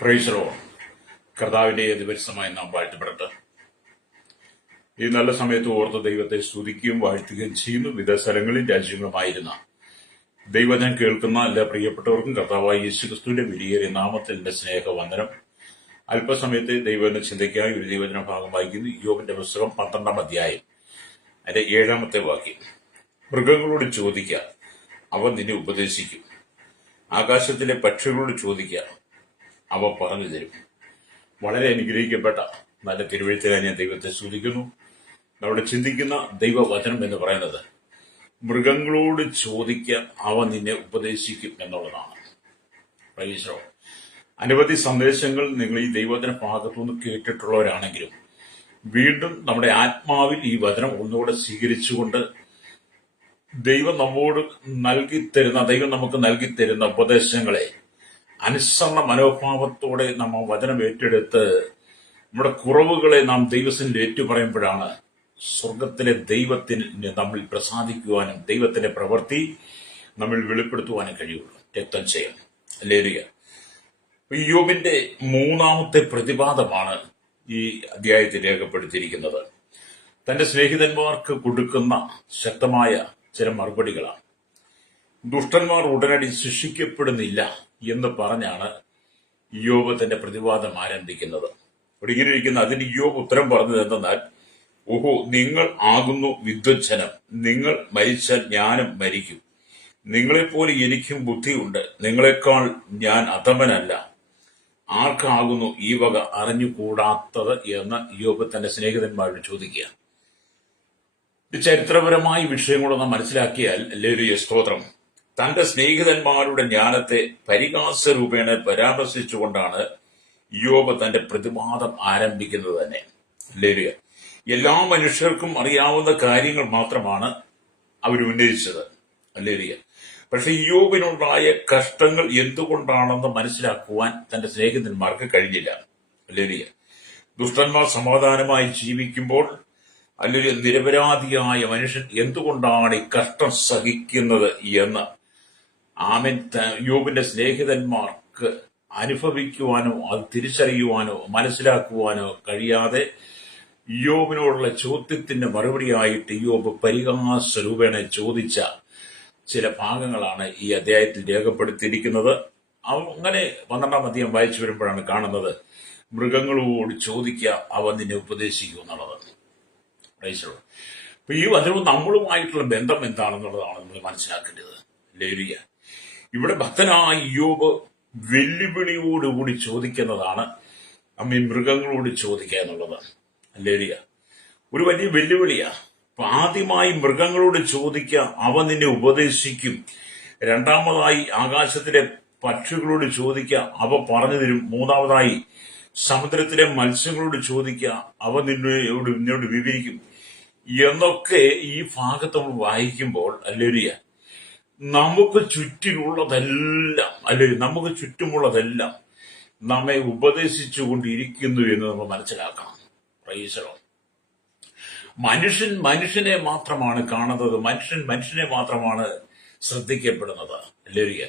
Price the Lord. കർത്താവിന്റെ ദിവസമായി നാം വാഴ്ത്തപ്പെടട്ടെ. ഈ നല്ല സമയത്ത് ഓർത്ത് ദൈവത്തെ സ്തുതിക്കുകയും വാഴ്ത്തുകയും ചെയ്യുന്നു. വിവിധ സ്ഥലങ്ങളിൽ രാജ്യങ്ങളുമായിരുന്ന ദൈവജനം കേൾക്കുന്ന എല്ലാ പ്രിയപ്പെട്ടവർക്കും കർത്താവായ യേശുക്രിസ്തുവിന്റെ വിലയേറിയ നാമത്തിൽ എന്റെ സ്നേഹവന്ദനം. അല്പസമയത്തെ ദൈവജന ചിന്തയ്ക്കായി ഒരു ദൈവജന ഭാഗം വായിക്കുന്നു. യോബിന്റെ പുസ്തകം 12-ാം അധ്യായം അതിന്റെ 7-ാമത്തെ വാക്യം. മൃഗങ്ങളോട് ചോദിക്കുക, അവ നിന്നെ ഉപദേശിക്കും. ആകാശത്തിലെ പക്ഷികളോട് ചോദിക്കുക, അവ പറഞ്ഞു തരും. വളരെ അനുഗ്രഹിക്കപ്പെട്ട നല്ല തിരുവഴുത്തുകാരെ ഞാൻ ദൈവത്തെ സ്തുതിക്കുന്നു. നമ്മുടെ ചിന്തിക്കുന്ന ദൈവവചനം എന്ന് പറയുന്നത് മൃഗങ്ങളോട് ചോദിക്കാൻ അവ നിന്നെ ഉപദേശിക്കും എന്നുള്ളതാണ്. Price the Lord. അനവധി സന്ദേശങ്ങൾ നിങ്ങൾ ഈ ദൈവവചന ഭാഗത്തുനിന്ന് കേട്ടിട്ടുള്ളവരാണെങ്കിലും വീണ്ടും നമ്മുടെ ആത്മാവിൽ ഈ വചനം ഒന്നുകൂടെ സ്വീകരിച്ചുകൊണ്ട് ദൈവം നമുക്ക് നൽകിത്തരുന്ന ഉപദേശങ്ങളെ അനുസരണ മനോഭാവത്തോടെ നമ്മൾ വചനം ഏറ്റെടുത്ത് നമ്മുടെ കുറവുകളെ നാം ദൈവത്തിൽ ഏറ്റുപറയുമ്പോഴാണ് സ്വർഗത്തിലെ ദൈവത്തിന് നമ്മിൽ പ്രസാദിക്കുവാനും ദൈവത്തിന്റെ പ്രവൃത്തി നമ്മൾ വെളിപ്പെടുത്തുവാനും കഴിയുള്ളൂ. രക്തം ചെയ്യാം. ഹല്ലേലൂയ. യോബിന്റെ 3-ാമത്തെ പ്രതിപാദമാണ് ഈ അധ്യായത്തിൽ രേഖപ്പെടുത്തിയിരിക്കുന്നത്. തന്റെ സ്നേഹിതന്മാർക്ക് കൊടുക്കുന്ന ശക്തമായ ചില മറുപടികളാണ്. ദുഷ്ടന്മാർ ഉടനടി ശിക്ഷിക്കപ്പെടുന്നില്ല എന്ന് പറഞ്ഞാണ് യോബ് തന്റെ പ്രതിവാദം ആരംഭിക്കുന്നത്. ഇരിക്കുന്ന അതിന് യോബ് ഉത്തരം പറഞ്ഞത് എന്തെന്നാൽ, ഓഹോ, നിങ്ങൾ ആകുന്നു വിദ്വജ്ജനം, നിങ്ങൾ മരിച്ചാൽ ഞാനും മരിക്കും. നിങ്ങളെപ്പോലെ എനിക്കും ബുദ്ധിയുണ്ട്, നിങ്ങളെക്കാൾ ഞാൻ അധമനല്ല. ആർക്കാകുന്നു ഈ വക അറിഞ്ഞുകൂടാത്തത് എന്ന് യോബ് തന്റെ സ്നേഹിതന്മാരോട് ചോദിക്കുക. ചരിത്രപരമായ വിഷയം കൂടെ നാം മനസ്സിലാക്കിയാൽ ഹല്ലേലൂയ, സ്തോത്രം. തന്റെ സ്നേഹിതന്മാരുടെ ജ്ഞാനത്തെ പരിഹാസരൂപേണ പരാമർശിച്ചുകൊണ്ടാണ് യോബ് തന്റെ പ്രതിവാദം ആരംഭിക്കുന്നത് തന്നെ. ഹല്ലേലൂയ. എല്ലാ മനുഷ്യർക്കും അറിയാവുന്ന കാര്യങ്ങൾ മാത്രമാണ് അവരുന്നയിച്ചത്. ഹല്ലേലൂയ. പക്ഷെ യോബിനുണ്ടായ കഷ്ടങ്ങൾ എന്തുകൊണ്ടാണെന്ന് മനസ്സിലാക്കുവാൻ തന്റെ സ്നേഹിതന്മാർക്ക് കഴിഞ്ഞില്ല. ഹല്ലേലൂയ. ദുഷ്ടന്മാർ സമാധാനമായി ജീവിക്കുമ്പോൾ അല്ലെങ്കിൽ നിരപരാധിയായ മനുഷ്യൻ എന്തുകൊണ്ടാണ് ഈ കഷ്ടം സഹിക്കുന്നത് എന്ന് യോബിന്റെ സ്നേഹിതന്മാർക്ക് അനുഭവിക്കുവാനോ അത് തിരിച്ചറിയുവാനോ മനസ്സിലാക്കുവാനോ കഴിയാതെ യോബിനോടുള്ള ചോദ്യത്തിന്റെ മറുപടിയായിട്ട് യോബ് പരിഹാസരൂപേണ ചോദിച്ച ചില ഭാഗങ്ങളാണ് ഈ അധ്യായത്തിൽ രേഖപ്പെടുത്തിയിരിക്കുന്നത്. അങ്ങനെ 12-ാം അധ്യായം വായിച്ചു വരുമ്പോഴാണ് കാണുന്നത് മൃഗങ്ങളോട് ചോദിക്കുക, അവ നിന്നെ ഉപദേശിക്കും എന്നുള്ളത്. അപ്പൊ ഈ വചനവും നമ്മളുമായിട്ടുള്ള ബന്ധം എന്താണെന്നുള്ളതാണ് നമ്മൾ മനസ്സിലാക്കേണ്ടത്. ഹല്ലേലൂയ. ഇവിടെ ഭക്തനായ യോബ് വെല്ലുവിളിയോടുകൂടി ചോദിക്കുന്നതാണ് മൃഗങ്ങളോട് ചോദിക്കുക എന്നുള്ളത്. ഹല്ലേലൂയ. ഒരു വലിയ വെല്ലുവിളിയാ. അപ്പൊ ആദ്യമായി മൃഗങ്ങളോട് ചോദിക്കുക, അവ നിന്നെ ഉപദേശിക്കും. രണ്ടാമതായി ആകാശത്തിലെ പക്ഷികളോട് ചോദിക്കുക, അവ പറഞ്ഞു തരും. മൂന്നാമതായി സമുദ്രത്തിലെ മത്സ്യങ്ങളോട് ചോദിക്കുക, അവ നിന്നോട് വിവരിക്കും എന്നൊക്കെ ഈ ഭാഗത്ത് നമ്മൾ വായിക്കുമ്പോൾ ഹല്ലേലൂയ, നമുക്ക് ചുറ്റുമുള്ളതെല്ലാം നമ്മെ ഉപദേശിച്ചുകൊണ്ടിരിക്കുന്നു എന്ന് നമ്മൾ മനസ്സിലാക്കണം. Price the Lord. മനുഷ്യനെ മാത്രമാണ് കാണുന്നത്, മനുഷ്യനെ മാത്രമാണ് ശ്രദ്ധിക്കപ്പെടുന്നത്. ഹല്ലേലൂയ.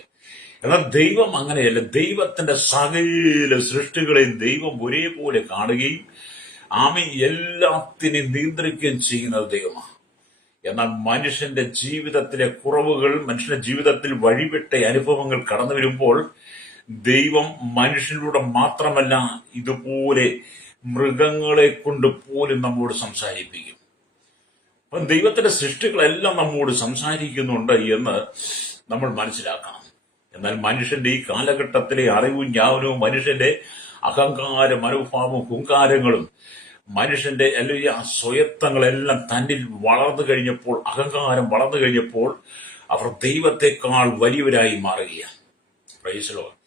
എന്നാൽ ദൈവം അങ്ങനെയല്ല. ദൈവത്തിന്റെ സകല സൃഷ്ടികളെയും ദൈവം ഒരേപോലെ കാണുകയും എല്ലാത്തിനെയും നിയന്ത്രിക്കുകയും ചെയ്യുന്നത് ദൈവമാണ്. എന്നാൽ മനുഷ്യന്റെ ജീവിതത്തിലെ കുറവുകൾ, മനുഷ്യന്റെ ജീവിതത്തിൽ വഴിവിട്ട അനുഭവങ്ങൾ കടന്നു വരുമ്പോൾ ദൈവം മനുഷ്യനിലൂടെ മാത്രമല്ല, ഇതുപോലെ മൃഗങ്ങളെ കൊണ്ട് പോലും നമ്മോട് സംസാരിപ്പിക്കും. അപ്പം ദൈവത്തിന്റെ സൃഷ്ടികളെല്ലാം നമ്മോട് സംസാരിക്കുന്നുണ്ട് എന്ന് നമ്മൾ മനസ്സിലാക്കണം. എന്നാൽ മനുഷ്യന്റെ ഈ കാലഘട്ടത്തിലെ അറിവും ജ്ഞാനവും മനുഷ്യന്റെ അഹങ്കാര മനോഭാവവും ഹുങ്കാരങ്ങളും മനുഷ്യന്റെ അല്ലെങ്കിൽ സ്വയത്തങ്ങളെല്ലാം തന്നിൽ വളർന്നു കഴിഞ്ഞപ്പോൾ, അഹങ്കാരം വളർന്നു കഴിഞ്ഞപ്പോൾ അവർ ദൈവത്തെക്കാൾ വലിയവരായി മാറുകയാണ്. Price the Lord.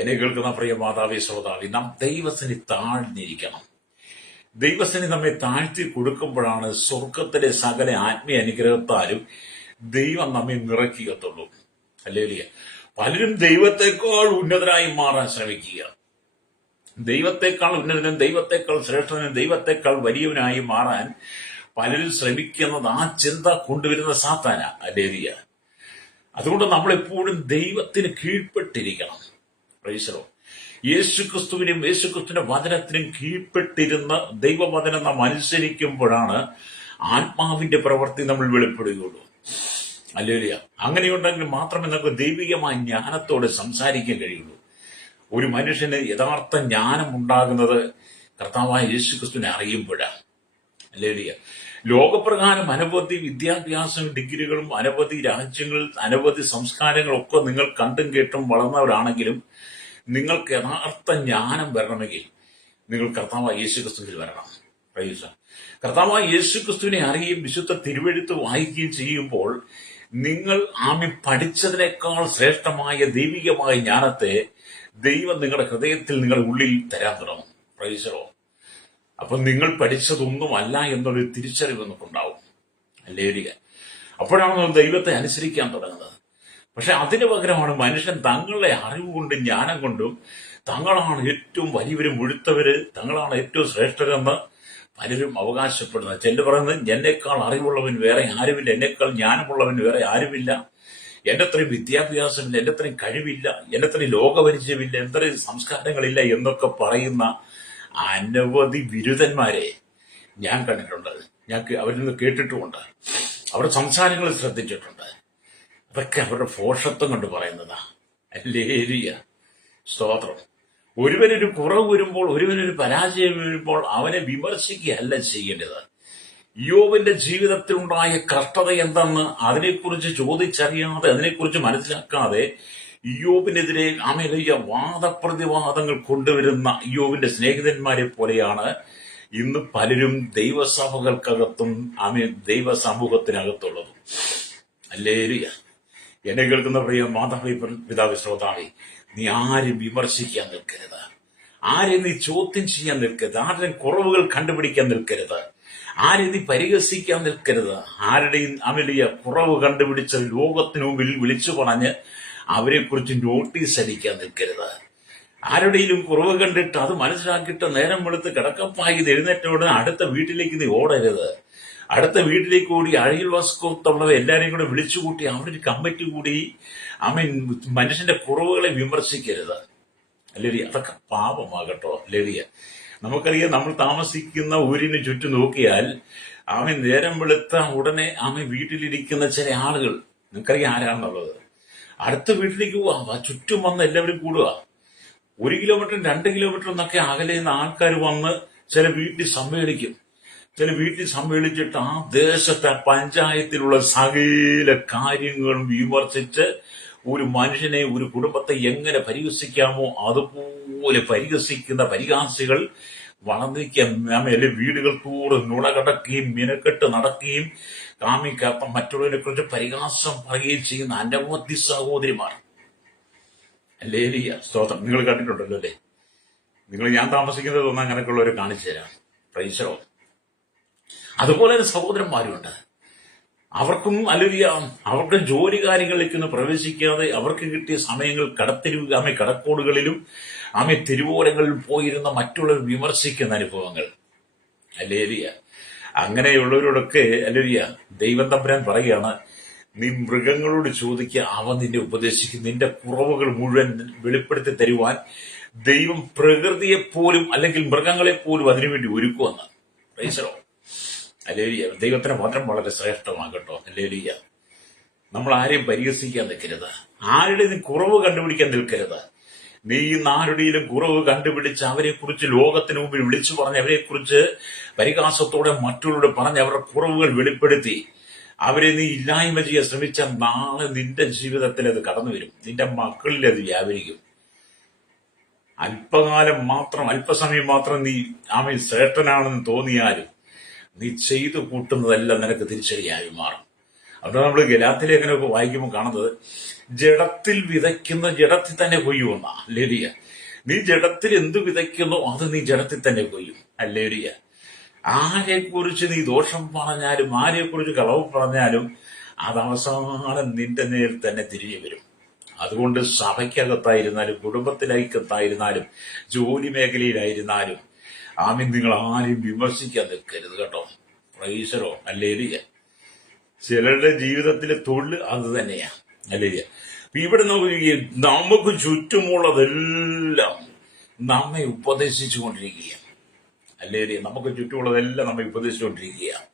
എന്നെ കേൾക്കുന്ന പ്രിയ മാതാവേ, ശ്രോതാവേ, നാം ദൈവത്തിന് താഴ്ന്നിരിക്കണം. ദൈവത്തിന് നമ്മെ താഴ്ത്തി കൊടുക്കുമ്പോഴാണ് സ്വർഗത്തിലെ സകല ആത്മീയ അനുഗ്രഹത്താലും ദൈവം നമ്മെ നിറയ്ക്കുകയുള്ളൂ. ഹല്ലേലൂയ. പലരും ദൈവത്തെക്കാൾ ഉന്നതരായി മാറാൻ ശ്രമിക്കുക. ദൈവത്തെക്കാൾ ഉന്നതനും ദൈവത്തെക്കാൾ ശ്രേഷ്ഠനും ദൈവത്തെക്കാൾ വലിയവനായി മാറാൻ പലരും ശ്രമിക്കുന്നത് ആ ചിന്ത കൊണ്ടുവരുന്ന സാത്താനാ. ഹല്ലേലൂയ. അതുകൊണ്ട് നമ്മളെപ്പോഴും ദൈവത്തിന് കീഴ്പ്പെട്ടിരിക്കണം. Praise the lord. യേശുക്രിസ്തുവിനും യേശുക്രിസ്തുവിന്റെ വചനത്തിനും കീഴ്പ്പെട്ടിരുന്ന് ദൈവവചനം നാം അനുസരിക്കുമ്പോഴാണ് ആത്മാവിന്റെ പ്രവൃത്തി നമ്മൾ വെളിപ്പെടുകയുള്ളൂ. ഹല്ലേലൂയ. അങ്ങനെയുണ്ടെങ്കിൽ മാത്രമേ നമുക്ക് ദൈവികമായ ജ്ഞാനത്തോടെ സംസാരിക്കാൻ കഴിയുള്ളൂ. ഒരു മനുഷ്യന് യഥാർത്ഥ ജ്ഞാനം ഉണ്ടാകുന്നത് കർത്താവായ യേശുക്രിസ്തുവിനെ അറിയുമ്പോഴാണ്. ഹല്ലേലൂയ. ലോകപ്രകാരം അനവധി വിദ്യാഭ്യാസം ഡിഗ്രികളും അനവധി രാജ്യങ്ങൾ അനവധി സംസ്കാരങ്ങളൊക്കെ നിങ്ങൾ കണ്ടും കേട്ടും വളർന്നവരാണെങ്കിലും നിങ്ങൾക്ക് യഥാർത്ഥ ജ്ഞാനം വരണമെങ്കിൽ നിങ്ങൾ കർത്താവായ യേശുക്രിസ്തുവിൽ വരണം. Price the Lord. കർത്താവായ യേശുക്രിസ്തുവിനെ അറിയുകയും വിശുദ്ധ തിരുവെഴുത്ത് വായിക്കുകയും ചെയ്യുമ്പോൾ നിങ്ങൾ പഠിച്ചതിനേക്കാൾ ശ്രേഷ്ഠമായ ദൈവികമായ ജ്ഞാനത്തെ ദൈവം നിങ്ങളുടെ ഹൃദയത്തിൽ നിങ്ങളുടെ ഉള്ളിൽ തരാൻ തുടങ്ങും. Price the Lord. അപ്പൊ നിങ്ങൾ പഠിച്ചതൊന്നുമല്ല എന്നൊരു തിരിച്ചറിവ് നമുക്കുണ്ടാവും. ഹല്ലേലൂയ. അപ്പോഴാണ് നമ്മൾ ദൈവത്തെ അനുസരിക്കാൻ തുടങ്ങുന്നത്. പക്ഷെ അതിന് പകരമാണ് മനുഷ്യൻ തങ്ങളുടെ അറിവ് കൊണ്ടും ജ്ഞാനം കൊണ്ടും തങ്ങളാണ് ഏറ്റവും വലിയവരും മുഴുത്തവര്, തങ്ങളാണ് ഏറ്റവും ശ്രേഷ്ഠരെന്ന് പലരും അവകാശപ്പെടുന്നത്. ചിലർ പറയുന്നത് എന്നേക്കാൾ അറിവുള്ളവൻ വേറെ ആരുമില്ല, എന്നേക്കാൾ ജ്ഞാനമുള്ളവൻ വേറെ ആരുമില്ല, എന്റെ അത്രയും വിദ്യാഭ്യാസമില്ല, എന്റെ അത്രയും കഴിവില്ല, എന്റെ അത്രയും ലോകപരിചയമില്ല, എന്റെ അത്രയും സംസ്കാരങ്ങളില്ല എന്നൊക്കെ പറയുന്ന അനവധി ബിരുദന്മാരെ ഞാൻ കണ്ടിട്ടുണ്ട്. ഞാൻ അവരിൽ നിന്ന് കേട്ടിട്ടുമുണ്ട്. അവരുടെ സംസാരങ്ങൾ ശ്രദ്ധിച്ചിട്ടുണ്ട്. അതൊക്കെ അവരുടെ പോഷത്വം കൊണ്ട് പറയുന്നതാ. ഹല്ലേലൂയ. സ്തോത്രം. ഒരുവനൊരു കുറവ് വരുമ്പോൾ, ഒരുവനൊരു പരാജയം വരുമ്പോൾ അവനെ വിമർശിക്കുകയല്ല ചെയ്യേണ്ടത്. യോബിന്റെ ജീവിതത്തിലുണ്ടായ കഷ്ടത എന്തെന്ന് അതിനെക്കുറിച്ച് ചോദിച്ചറിയാതെ, അതിനെക്കുറിച്ച് മനസ്സിലാക്കാതെ യോബിനെതിരെ അമേലിയ വാദപ്രതിവാദങ്ങൾ കൊണ്ടുവരുന്ന യോബിന്റെ സ്നേഹിതന്മാരെ പോലെയാണ് ഇന്ന് പലരും ദൈവസഭകൾക്കകത്തും ദൈവ സമൂഹത്തിനകത്തുള്ളതും. ഹല്ലേലൂയ. എന്നെ കേൾക്കുന്ന പ്രിയ മാതാവേ, പിതാവേ, ശ്രോതാവേ, നീ ആരും വിമർശിക്കാൻ നിൽക്കരുത്, ആരെയും നീ ചോദ്യം ചെയ്യാൻ നിൽക്കരുത്, ആരുടെയും കുറവുകൾ കണ്ടുപിടിക്കാൻ നിൽക്കരുത്, ആരെയും നീ പരിഹസിക്കാൻ നിൽക്കരുത്. ആരുടെയും അമലിയ കുറവ് കണ്ടുപിടിച്ച ലോകത്തിനു മുമ്പിൽ വിളിച്ചു പറഞ്ഞ് അവരെക്കുറിച്ച് നോട്ടീസ് അടിക്കാൻ നിൽക്കരുത്. ആരുടെയും കുറവ് കണ്ടിട്ട് അത് മനസ്സിലാക്കിയിട്ട് നേരം വെളുത്ത് കിടക്കപ്പായി എഴുന്നേറ്റോടെ അടുത്ത വീട്ടിലേക്ക് നീ ഓടരുത്. അടുത്ത വീട്ടിലേക്ക് കൂടി അയൽവസ്കത്തുള്ളവ എല്ലാരെയും കൂടെ വിളിച്ചുകൂട്ടി അവരൊരു കമ്മിറ്റി കൂടി മനുഷ്യന്റെ കുറവുകളെ വിമർശിക്കരുത്. അല്ലേരിയ. അതൊക്കെ പാപമാകട്ടോ. അല്ലേരിയ. നമുക്കറിയാം, നമ്മൾ താമസിക്കുന്ന ഊരിന് ചുറ്റും നോക്കിയാൽ നേരം വെളുത്ത ഉടനെ വീട്ടിലിരിക്കുന്ന ചില ആളുകൾ, നിങ്ങൾക്കറിയാം ആരാണെന്നുള്ളത്. അടുത്ത വീട്ടിലേക്ക് പോവാ, ചുറ്റും വന്ന് എല്ലാവരും കൂടുക. 1 കിലോമീറ്ററും 2 കിലോമീറ്ററും എന്നൊക്കെ അകലെ നിന്ന് ആൾക്കാർ വന്ന് ചില വീട്ടിൽ സമ്മേളിക്കും. ചില വീട്ടിൽ സമ്മേളിച്ചിട്ട് ആ ദേശത്തെ പഞ്ചായത്തിലുള്ള സകല കാര്യങ്ങളും വിമർശിച്ച് ഒരു മനുഷ്യനെ, ഒരു കുടുംബത്തെ എങ്ങനെ പരിഹസിക്കാമോ അതുപോലെ പരിഹസിക്കുന്ന പരിഹാസികൾ വളർന്നിരിക്കുക. വീടുകൾ തോറും നുണകടക്കുകയും മിനക്കെട്ട് നടക്കുകയും മറ്റുള്ളവരെ കുറിച്ച് പരിഹാസം പറയുകയും ചെയ്യുന്ന അനവധി സഹോദരിമാർ. ഹല്ലേലൂയ. സ്തോത്രം. നിങ്ങൾ കണ്ടിട്ടുണ്ടല്ലോ അല്ലേ? ഞാൻ താമസിക്കുന്നത് ഒന്ന് അങ്ങനെയൊക്കെയുള്ളവരെ കാണിച്ചു തരാം. Price the Lord. അതുപോലെ സഹോദരന്മാരുണ്ട്. അവർക്കും ഹല്ലേലൂയ, അവർക്ക് ജോലി കാര്യങ്ങളിലേക്ക് പ്രവേശിക്കാതെ അവർക്ക് കിട്ടിയ സമയങ്ങൾ കടക്കോടുകളിലും തെരുവോരങ്ങളിലും പോയിരുന്ന മറ്റുള്ളവർ വിമർശിക്കുന്ന അനുഭവങ്ങൾ. ഹല്ലേലൂയ. അങ്ങനെയുള്ളവരോടൊക്കെ ഹല്ലേലൂയ ദൈവം തമ്പുരാൻ പറയുകയാണ്, നീ മൃഗങ്ങളോട് ചോദിക്കുക, അവ നിന്നെ ഉപദേശിക്കും. നിന്റെ കുറവുകൾ മുഴുവൻ വെളിപ്പെടുത്തി തരുവാൻ ദൈവം പ്രകൃതിയെപ്പോലും അല്ലെങ്കിൽ മൃഗങ്ങളെപ്പോലും അതിനുവേണ്ടി ഒരുക്കുമെന്ന്. Price the Lord. ഹല്ലേലൂയ. ദൈവത്തിന്റെ വചനം വളരെ ശ്രേഷ്ഠമാകട്ടോ. ഹല്ലേലൂയ. നമ്മൾ ആരെയും പരിഹസിക്കാൻ നിൽക്കരുത്, ആരുടെയും കുറവ് കണ്ടുപിടിക്കാൻ നിൽക്കരുത്. നീ ആരുടെയും കുറവ് കണ്ടുപിടിച്ച് അവരെക്കുറിച്ച് ലോകത്തിന് മുമ്പിൽ വിളിച്ചു പറഞ്ഞ് അവരെക്കുറിച്ച് പരിഹാസത്തോടെ മറ്റുള്ളവരോട് പറഞ്ഞ് അവരുടെ കുറവുകൾ വെളിപ്പെടുത്തി അവരെ നീ ഇല്ലായ്മ ചെയ്യാൻ ശ്രമിച്ചാൽ നാളെ നിന്റെ ജീവിതത്തിൽ അത് കടന്നു വരും. നിന്റെ മക്കളിൽ അത് വ്യാപരിക്കും. അല്പസമയം മാത്രം നീ ശ്രേഷ്ഠനാണെന്ന് തോന്നിയാലും നീ ചെയ്തു കൂട്ടുന്നതെല്ലാം നിനക്ക് തിരിച്ചറിയായി മാറും. അതുകൊണ്ട് നമ്മൾ ഗലാത്യലേഖനമൊക്കെ വായിക്കുമ്പോൾ കാണുന്നത്, ജഡത്തിൽ വിതയ്ക്കുന്ന ജഡത്തിൽ തന്നെ കൊയ്യുമെന്ന. ഹല്ലേലൂയ. നീ ജഡത്തിൽ എന്ത് വിതയ്ക്കുന്നോ അത് നീ ജഡത്തിൽ തന്നെ കൊയ്യും. ഹല്ലേലൂയ. ആരെക്കുറിച്ച് നീ ദോഷം പറഞ്ഞാലും ആരെക്കുറിച്ച് കളവ് പറഞ്ഞാലും അത് അവസാനം നിന്റെ നേരിൽ തന്നെ തിരിഞ്ഞു വരും. അതുകൊണ്ട് സഭയ്ക്കകത്തായിരുന്നാലും കുടുംബത്തിലേക്കത്തായിരുന്നാലും ജോലി മേഖലയിലായിരുന്നാലും നിങ്ങൾ ആരെയും വിമർശിക്കാൻ നിൽക്കരുത് കേട്ടോ. Price the Lord. ഹല്ലേലൂയ. ചിലരുടെ ജീവിതത്തിലെ തൊഴിൽ അത് തന്നെയാ. ഹല്ലേലൂയ. ഇവിടെ നമുക്ക് ചുറ്റുമുള്ളതെല്ലാം നമ്മെ ഉപദേശിച്ചു കൊണ്ടിരിക്കുകയാണ്. അല്ലെങ്കിൽ നമുക്ക് ചുറ്റുമുള്ളതെല്ലാം നമ്മെ ഉപദേശിച്ചുകൊണ്ടിരിക്കുകയാണ്.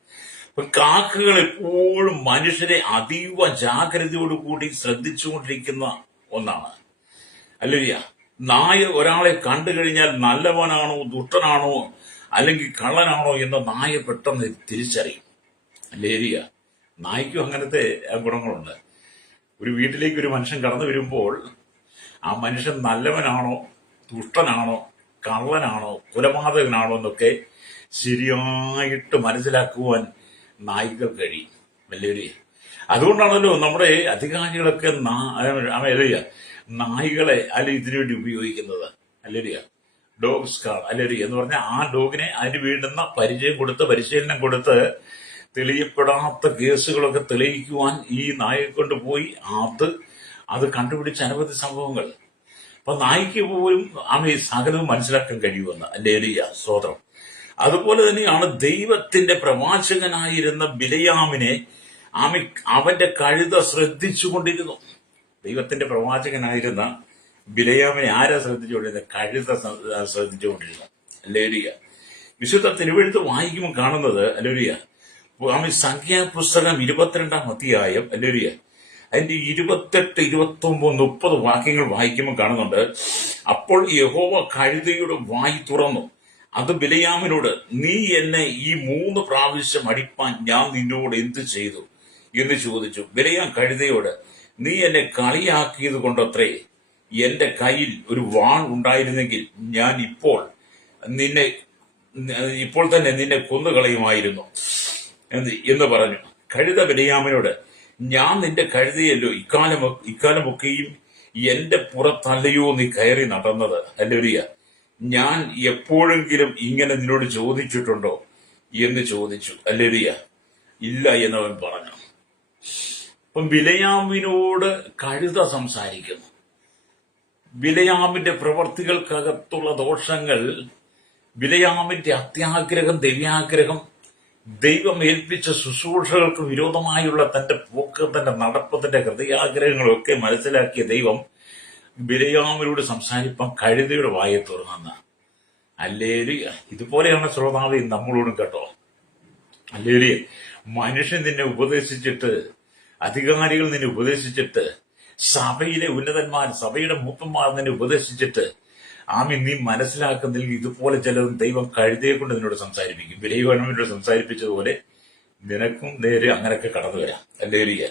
അപ്പൊ കാക്കകൾ എപ്പോഴും മനുഷ്യരെ അതീവ ജാഗ്രതയോടുകൂടി ശ്രദ്ധിച്ചുകൊണ്ടിരിക്കുന്ന ഒന്നാണ്. അല്ലേരിയ, നായ ഒരാളെ കണ്ടു കഴിഞ്ഞാൽ നല്ലവനാണോ ദുഷ്ടനാണോ അല്ലെങ്കിൽ കള്ളനാണോ എന്ന് നായ പെട്ടെന്ന് തിരിച്ചറിയും. അല്ലേരിയ, നായ്ക്കും അങ്ങനത്തെ ഗുണങ്ങളുണ്ട്. ഒരു വീട്ടിലേക്ക് ഒരു മനുഷ്യൻ കടന്നു വരുമ്പോൾ ആ മനുഷ്യൻ നല്ലവനാണോ ദുഷ്ടനാണോ കള്ളനാണോ കൊലപാതകനാണോ എന്നൊക്കെ ശരിയായിട്ട് മനസ്സിലാക്കുവാൻ നായ്ക്ക് കഴിയും. അല്ലേ? അതുകൊണ്ടാണല്ലോ നമ്മുടെ അധികാരികളൊക്കെ നായ്കളെ അല്ലെ ഇതിനുവേണ്ടി ഉപയോഗിക്കുന്നത്. അല്ലേ? ഡോഗ് സ്കാർ അല്ലേ എന്ന് പറഞ്ഞാൽ ആ ഡോഗിനെ അതിന് വീണ്ടുന്ന പരിശീലനം കൊടുത്ത് തെളിയപ്പെടാത്ത കേസുകളൊക്കെ തെളിയിക്കുവാൻ ഈ നായയെ കൊണ്ട് പോയി അത് കണ്ടുപിടിച്ച അനവധി സംഭവങ്ങൾ. അപ്പൊ നായ്ക്ക് പോലും ഈ സകലവും മനസ്സിലാക്കാൻ കഴിയുമെന്ന്. അല്ലേലിയ, സ്തോത്രം. അതുപോലെ തന്നെയാണ് ദൈവത്തിന്റെ പ്രവാചകനായിരുന്ന ബിലയാമിനെ അവന്റെ കഴുത ശ്രദ്ധിച്ചുകൊണ്ടിരുന്നു. ദൈവത്തിന്റെ പ്രവാചകനായിരുന്ന ബിലയാമിനെ ആരാ ശ്രദ്ധിച്ചുകൊണ്ടിരുന്നത്? കഴുത ശ്രദ്ധിച്ചുകൊണ്ടിരുന്നു. അല്ലേലിയ. വിശുദ്ധ തിരുവെഴുത്ത് വായിക്കുമ്പോൾ കാണുന്നത് അല്ലേലിയ, സംഖ്യാപുസ്തകം 22-ാം അധ്യായം അല്ലേലിയ, അതിന്റെ 28, 29, 30 വാക്യങ്ങൾ വായിക്കുമ്പോൾ കാണുന്നുണ്ട്. അപ്പോൾ യഹോവ കഴുതയുടെ വായി തുറന്നു. അത് ബിലയാമിനോട്, നീ എന്നെ ഈ 3 പ്രാവശ്യം അടിപ്പാൻ ഞാൻ നിന്നോട് എന്ത് ചെയ്തു എന്ന് ചോദിച്ചു. ബിലയാം കഴുതയോട്, നീ എന്നെ കളിയാക്കിയത് കൊണ്ടത്രേ എന്റെ കയ്യിൽ ഒരു വാൾ ഉണ്ടായിരുന്നെങ്കിൽ ഞാൻ ഇപ്പോൾ തന്നെ നിന്നെ കൊന്നുകളയുമായിരുന്നു എന്ന് പറഞ്ഞു. കഴുത ബിലയാമിനോട്, ഞാൻ നിന്റെ കഴുതയല്ലോ, ഇക്കാലമൊക്കെയും എന്റെ പുറത്തല്ലയോ നീ കയറി നടന്നത്? ഹല്ലേലൂയ. ഞാൻ എപ്പോഴെങ്കിലും ഇങ്ങനെ നിന്നോട് ചോദിച്ചിട്ടുണ്ടോ എന്ന് ചോദിച്ചു. ഹല്ലേലൂയ. ഇല്ല എന്നവൻ പറഞ്ഞു. അപ്പം ബിലയാമിനോട് കഴുത സംസാരിക്കുന്നു. ബിലയാമിന്റെ പ്രവർത്തികൾക്കകത്തുള്ള ദോഷങ്ങൾ, ബിലയാമിന്റെ അത്യാഗ്രഹം, ദൈവ്യാഗ്രഹം, ദൈവം ഏൽപ്പിച്ച ശുശ്രൂഷകൾക്ക് വിരോധമായുള്ള തന്റെ പോക്ക്, തന്റെ നടപ്പ്, തന്റെ ഹൃദയാഗ്രഹങ്ങളൊക്കെ മനസ്സിലാക്കിയ ദൈവം ബിലയാമിനോട് സംസാരിപ്പാൻ കഴുതയുടെ വായെ തുറന്നെന്ന്. അല്ലേലൂയ. ഇതുപോലെയാണ് ശ്രോതാവ് നമ്മളോടും കേട്ടോ. അല്ലേലൂയ. മനുഷ്യൻ നിന്നെ ഉപദേശിച്ചിട്ട്, അധികാരികൾ നിന്നെ ഉപദേശിച്ചിട്ട്, സഭയിലെ ഉന്നതന്മാർ, സഭയുടെ മൂപ്പന്മാർ നിന്നെ ഉപദേശിച്ചിട്ട് നീ മനസ്സിലാക്കുന്നില്ല. ഇതുപോലെ ചിലതും ദൈവം കഴുതയെ കൊണ്ട് നിന്നോട് സംസാരിപ്പിക്കും. ബിലയാമിനോട് സംസാരിപ്പിച്ചതുപോലെ നിനക്കും നേരെ അങ്ങനെയൊക്കെ കടന്നു വരാം. അല്ലേലൂയ.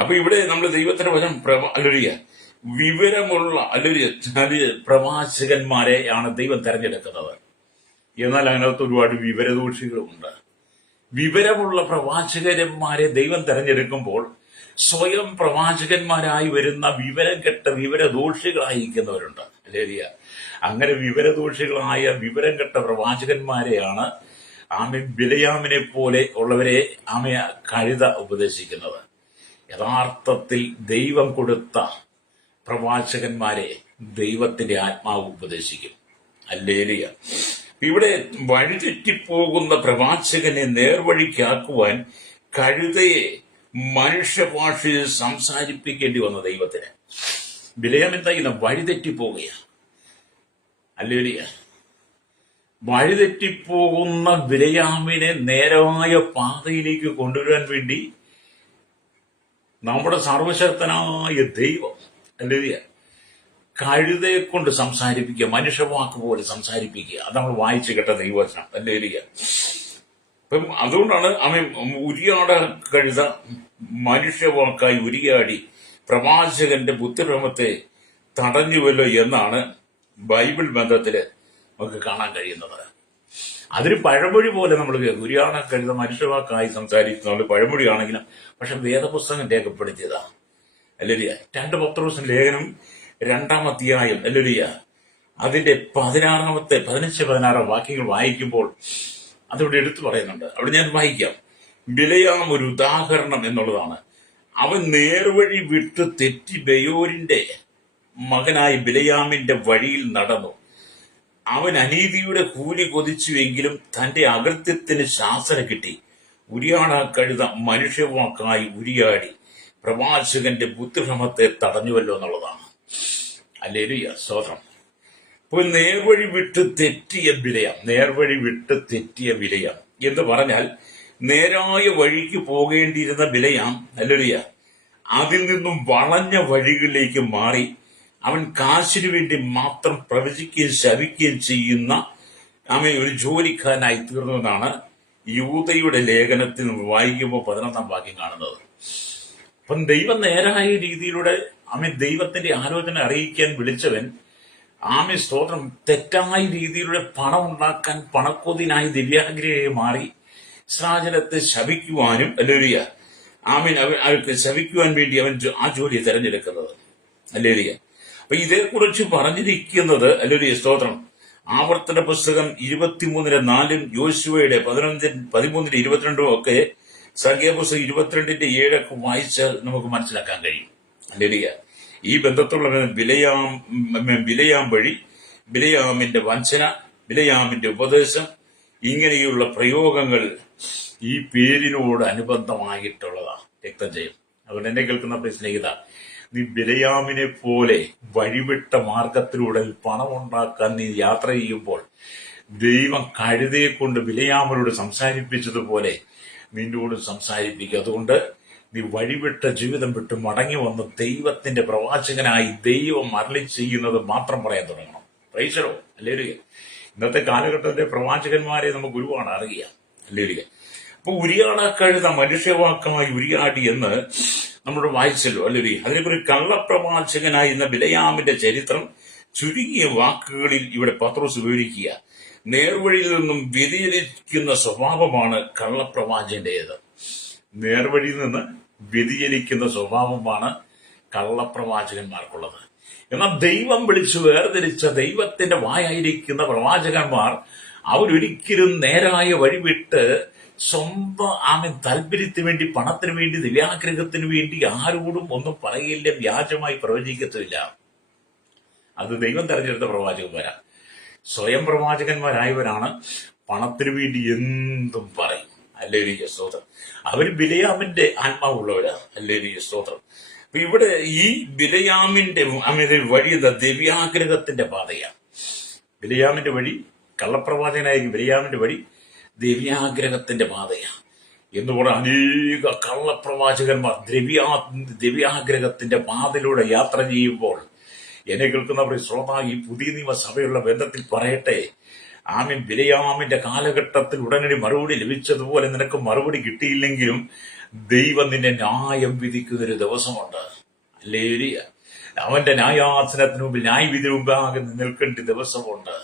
അപ്പൊ ഇവിടെ നമ്മൾ ദൈവത്തിന്റെ വചനം അല്ലേലൂയ, വിവരമുള്ള അല്ലേലൂയ പ്രവാചകന്മാരെ ആണ് ദൈവം തെരഞ്ഞെടുക്കുന്നത്. എന്നാൽ അതിനകത്ത് ഒരുപാട് വിവരദോഷികളുമുണ്ട്. വിവരമുള്ള പ്രവാചകന്മാരെ ദൈവം തെരഞ്ഞെടുക്കുമ്പോൾ സ്വയം പ്രവാചകന്മാരായി വരുന്ന വിവരം കെട്ട വിവരദോഷികളായിരിക്കുന്നവരുണ്ട്. അല്ലേലൂയ. അങ്ങനെ വിവരദോഷികളായ വിവരം കെട്ട പ്രവാചകന്മാരെയാണ് ബിലയാമിനെ പോലെ ഉള്ളവരെ കഴുത ഉപദേശിക്കുന്നത്. യഥാർത്ഥത്തിൽ ദൈവം കൊടുത്ത പ്രവാചകന്മാരെ ദൈവത്തിന്റെ ആത്മാവ് ഉപദേശിക്കും. ഹല്ലേലൂയ. ഇവിടെ വഴിതെറ്റിപ്പോകുന്ന പ്രവാചകനെ നേർവഴിക്കാക്കുവാൻ കഴുതയെ മനുഷ്യഭാഷയിൽ സംസാരിപ്പിക്കേണ്ടി വന്ന ദൈവത്തിന്. ബിലയാം എന്താ വഴിതെറ്റിപ്പോവുകയാണ്. ഹല്ലേലൂയ. വഴിതെറ്റിപ്പോകുന്ന ബിലയാമിനെ നേരായ പാതയിലേക്ക് കൊണ്ടുവരാൻ വേണ്ടി നമ്മുടെ സർവശക്തനായ ദൈവം ഹല്ലേലൂയ കഴുതയെ കൊണ്ട് സംസാരിപ്പിക്കുക, മനുഷ്യവാക്ക് പോലെ സംസാരിപ്പിക്കുക. അത് നമ്മൾ വായിച്ചു കേട്ട ദൈവവചനം. ഹല്ലേലൂയ. അപ്പം അതുകൊണ്ടാണ് ഉരിയാട കഴുത മനുഷ്യവാക്കായി ഉരിയാടി പ്രവാചകന്റെ ബുദ്ധിഭ്രമത്തെ തടഞ്ഞുവല്ലോ എന്നാണ് ബൈബിൾ ബന്ധത്തില് നമുക്ക് കാണാൻ കഴിയുന്നത്. അതൊരു പഴമൊഴി പോലെ നമ്മൾ ഉരിയാട കഴുത മനുഷ്യവാക്കായി സംസാരിക്കുന്ന പഴമൊഴിയാണെങ്കിലും പക്ഷെ വേദപുസ്തകം രേഖപ്പെടുത്തിയതാണ്. ഹല്ലേലൂയ. 2 പത്രോസ് ലേഖനം 2-ാം അധ്യായം ഹല്ലേലൂയ അതിന്റെ 15-16 വാക്യങ്ങൾ വായിക്കുമ്പോൾ അതിവിടെ എടുത്തു പറയുന്നുണ്ട്. അവിടെ ഞാൻ വായിക്കാം. ബിലയാം ഒരു ഉദാഹരണം എന്നുള്ളതാണ്. അവൻ നേർവഴി വിട്ട് തെറ്റി ബെയോരിന്റെ മകനായ ബിലയാമിന്റെ വഴിയിൽ നടന്നു. അവൻ അനീതിയുടെ കൂലി കൊതിച്ചുവെങ്കിലും തന്റെ അകൃത്യത്തിന് ശാസന കിട്ടി. ഉരിയാട കഴുത മനുഷ്യവാക്കായി ഉരിയാടി പ്രവാചകന്റെ ബുദ്ധിഭ്രമത്തെ തടഞ്ഞുവല്ലോ എന്നുള്ളതാണ്. ഹല്ലേലൂയ, സ്തോത്രം. ഒരു നേർവഴി വിട്ട് തെറ്റിയ വിലയാം. നേർവഴി വിട്ട് തെറ്റിയ വിലയാം എന്ന് പറഞ്ഞാൽ നേരായ വഴിക്ക് പോകേണ്ടിയിരുന്ന വിലയാം ഹല്ലേലൂയ അതിൽ നിന്നും വളഞ്ഞ വഴികളിലേക്ക് മാറി അവൻ കാശിനു വേണ്ടി മാത്രം പ്രവചിക്കുകയും ശപിക്കുകയും ചെയ്യുന്ന ഒരു ജോലിക്കാരനായി തീർന്നുവെന്നാണ് യൂദയുടെ ലേഖനത്തിൽ വായിക്കുമ്പോൾ 11-ാം വാക്യം കാണുന്നത്. അപ്പം ദൈവം നേരായ രീതിയിലൂടെ ദൈവത്തിന്റെ ആലോചന അറിയിക്കാൻ വിളിച്ചവൻ സ്തോത്രം തെറ്റായ രീതിയിലൂടെ പണം ഉണ്ടാക്കാൻ പണക്കൊതിനായി ദിവ്യാഗ്രഹയെ മാറി ഇസ്രായേലത്തെ ശപിക്കുവാനും ഹല്ലേലൂയ അവർക്ക് ശപിക്കുവാൻ വേണ്ടി അവൻ ആ ജോലിയെ തെരഞ്ഞെടുക്കുന്നത്. ഹല്ലേലൂയ. അപ്പൊ ഇതേക്കുറിച്ച് പറഞ്ഞിരിക്കുന്നത് ഹല്ലേലൂയ സ്തോത്രം ആവർത്തന പുസ്തകം 23:4 യോശുവയുടെ 13:22 ഒക്കെ സംഖ്യാപുസ്തകം 22:7 വായിച്ചാൽ നമുക്ക് മനസ്സിലാക്കാൻ കഴിയും. ഹല്ലേലൂയ. ഈ ബന്ധത്തുള്ള ബിലയാം വഴി, ബിലയാമിന്റെ വഞ്ചന, ബിലയാമിന്റെ ഉപദേശം, ഇങ്ങനെയുള്ള പ്രയോഗങ്ങൾ ഈ പേരിനോട് അനുബന്ധമായിട്ടുള്ളതാ. രക്തം ചെയ്യും. അതുകൊണ്ട് എന്നെ കേൾക്കുന്ന സ്നേഹിത, നീ ബിലയാമിനെ പോലെ വഴിവിട്ട മാർഗത്തിലൂടെ പണമുണ്ടാക്കാൻ നീ യാത്ര ചെയ്യുമ്പോൾ ദൈവം കഴുതയെ കൊണ്ട് ബിലയാമിനോട് സംസാരിപ്പിച്ചതുപോലെ നിന്നോട് സംസാരിപ്പിക്കുക. അതുകൊണ്ട് നീ വഴിവിട്ട ജീവിതം വിട്ട് മടങ്ങി വന്ന് ദൈവത്തിന്റെ പ്രവാചകനായി ദൈവം അരുളി ചെയ്യുന്നത് മാത്രം പറയാൻ തുടങ്ങണം. പ്രൈസലോ ഹല്ലേലൂയ. ഇന്നത്തെ കാലഘട്ടത്തിലെ പ്രവാചകന്മാരെ നമുക്ക് ഒരുപാട് അറിയാം. ഹല്ലേലൂയ. അപ്പൊ ഉരിയാട കഴുത മനുഷ്യവാക്കമായി ഉരിയാടി എന്ന് നമ്മുടെ വായിച്ചല്ലോ. ഹല്ലേലൂയ. അതിനെക്കുറിച്ച് കള്ളപ്രവാചകനായി എന്ന ബിലയാമിന്റെ ചരിത്രം ചുരുങ്ങിയ വാക്കുകളിൽ ഇവിടെ പത്രോസ് വിവരിക്കുക. നേർവഴിയിൽ നിന്നും വ്യതിചലിക്കുന്ന സ്വഭാവമാണ് കള്ളപ്രവാചകന്റേത്. നേർവഴിയിൽ നിന്ന് വ്യതിചലിക്കുന്ന സ്വഭാവമാണ് കള്ളപ്രവാചകന്മാർക്കുള്ളത്. എന്നാൽ ദൈവം വിളിച്ചു വേർതിരിച്ച ദൈവത്തിന്റെ വായായിരിക്കുന്ന പ്രവാചകന്മാർ അവരൊരിക്കലും നേരായ വഴിവിട്ട് സ്വന്തം താല്പര്യത്തിന് വേണ്ടി, പണത്തിന് വേണ്ടി, ദിവ്യാഗ്രഹത്തിന് വേണ്ടി ആരോടും ഒന്നും പറയില്ല, വ്യാജമായി പ്രവചിക്കത്തില്ല. അത് ദൈവം തെരഞ്ഞെടുത്ത പ്രവാചകന്മാരാണ്. സ്വയം പ്രവാചകന്മാരായവരാണ് പണത്തിനു വേണ്ടി എന്തും പറയും. ഹല്ലേലൂയ സ്തോത്രം. അവർ ബിലയാമിന്റെ ആത്മാവുള്ളവരാണ്. ഹല്ലേലൂയ സ്തോത്രം. അപ്പൊ ഇവിടെ ഈ ബിലയാമിന്റെ വഴി ദിവ്യാഗ്രഹത്തിന്റെ പാതയാണ്. ബിലയാമിന്റെ വഴി കള്ളപ്രവാചകനായിരിക്കും. ബിലയാമിന്റെ വഴി ദിവ്യാഗ്രഹത്തിന്റെ പാതയാണ് എന്ന് പറഞ്ഞ അനേക കള്ളപ്രവാചകന്മാർ ദിവ്യാഗ്രഹത്തിന്റെ പാതയിലൂടെ യാത്ര ചെയ്യുമ്പോൾ എന്നെ കേൾക്കുന്നവർ ശ്രോതാ, ഈ പുതിയ നിയമസഭയുള്ള ബന്ധത്തിൽ പറയട്ടെ, ബിലയാമിന്റെ കാലഘട്ടത്തിൽ ഉടനടി മറുപടി ലഭിച്ചതുപോലെ നിനക്ക് മറുപടി കിട്ടിയില്ലെങ്കിലും ദൈവം നിന്നെ ന്യായം വിധിക്കുന്നൊരു ദിവസമുണ്ട്. ഹല്ലേലൂയ. അവന്റെ ന്യായാസനത്തിന് മുമ്പിൽ ന്യായവിധി മുമ്പാകെ നിൽക്കേണ്ട ദിവസമുണ്ട്.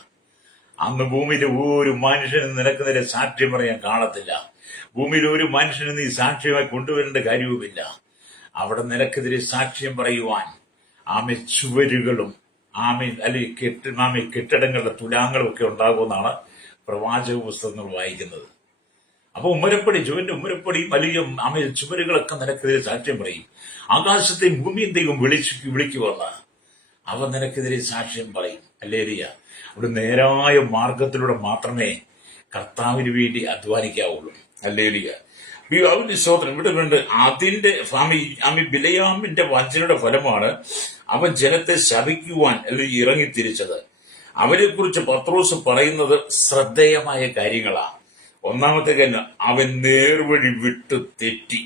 അന്ന് ഭൂമിയിലെ ഒരു മനുഷ്യനും നിനക്കെതിരെ സാക്ഷ്യം പറയാൻ കാണത്തില്ല. ഭൂമിയിൽ ഒരു മനുഷ്യനും നീ സാക്ഷ്യമായി കൊണ്ടുവരേണ്ട കാര്യവുമില്ല. അവിടെ നിനക്കെതിരെ സാക്ഷ്യം പറയുവാൻ ചുവരുകളും അല്ലെങ്കിൽ കെട്ടിടങ്ങളുടെ തുലാങ്ങളും ഒക്കെ ഉണ്ടാകുമെന്നാണ് പ്രവാചക പുസ്തകങ്ങൾ വായിക്കുന്നത്. അപ്പൊ ജോന്റെ ഉമ്മരപ്പടിയും വലിയ ചുവരുകളൊക്കെ നിനക്കെതിരെ സാക്ഷ്യം പറയും. ആകാശത്തെയും ഭൂമിയും ദൈവം വിളിക്കുവന്ന് അവ നിനക്കെതിരെ സാക്ഷ്യം പറയും. ഹല്ലേലൂയ. അവിടെ നേരായ മാർഗത്തിലൂടെ മാത്രമേ കർത്താവിന് വേണ്ടി അധ്വാനിക്കാവുള്ളൂ. ഹല്ലേലൂയ. സ്തോത്രം. ഇവിടെ വേണ്ട അതിന്റെ ബിലയാമിന്റെ വഞ്ചനയുടെ ഫലമാണ് അവൻ ജനത്തെ ശപിക്കുവാൻ അല്ലെങ്കിൽ ഇറങ്ങിത്തിരിച്ചത്. അവനെ കുറിച്ച് പത്രോസ് പറയുന്നത് ശ്രദ്ധേയമായ കാര്യങ്ങളാണ്. ഒന്നാമത്തെ കാര്യം, അവൻ നേർവഴി വിട്ട് തെറ്റി.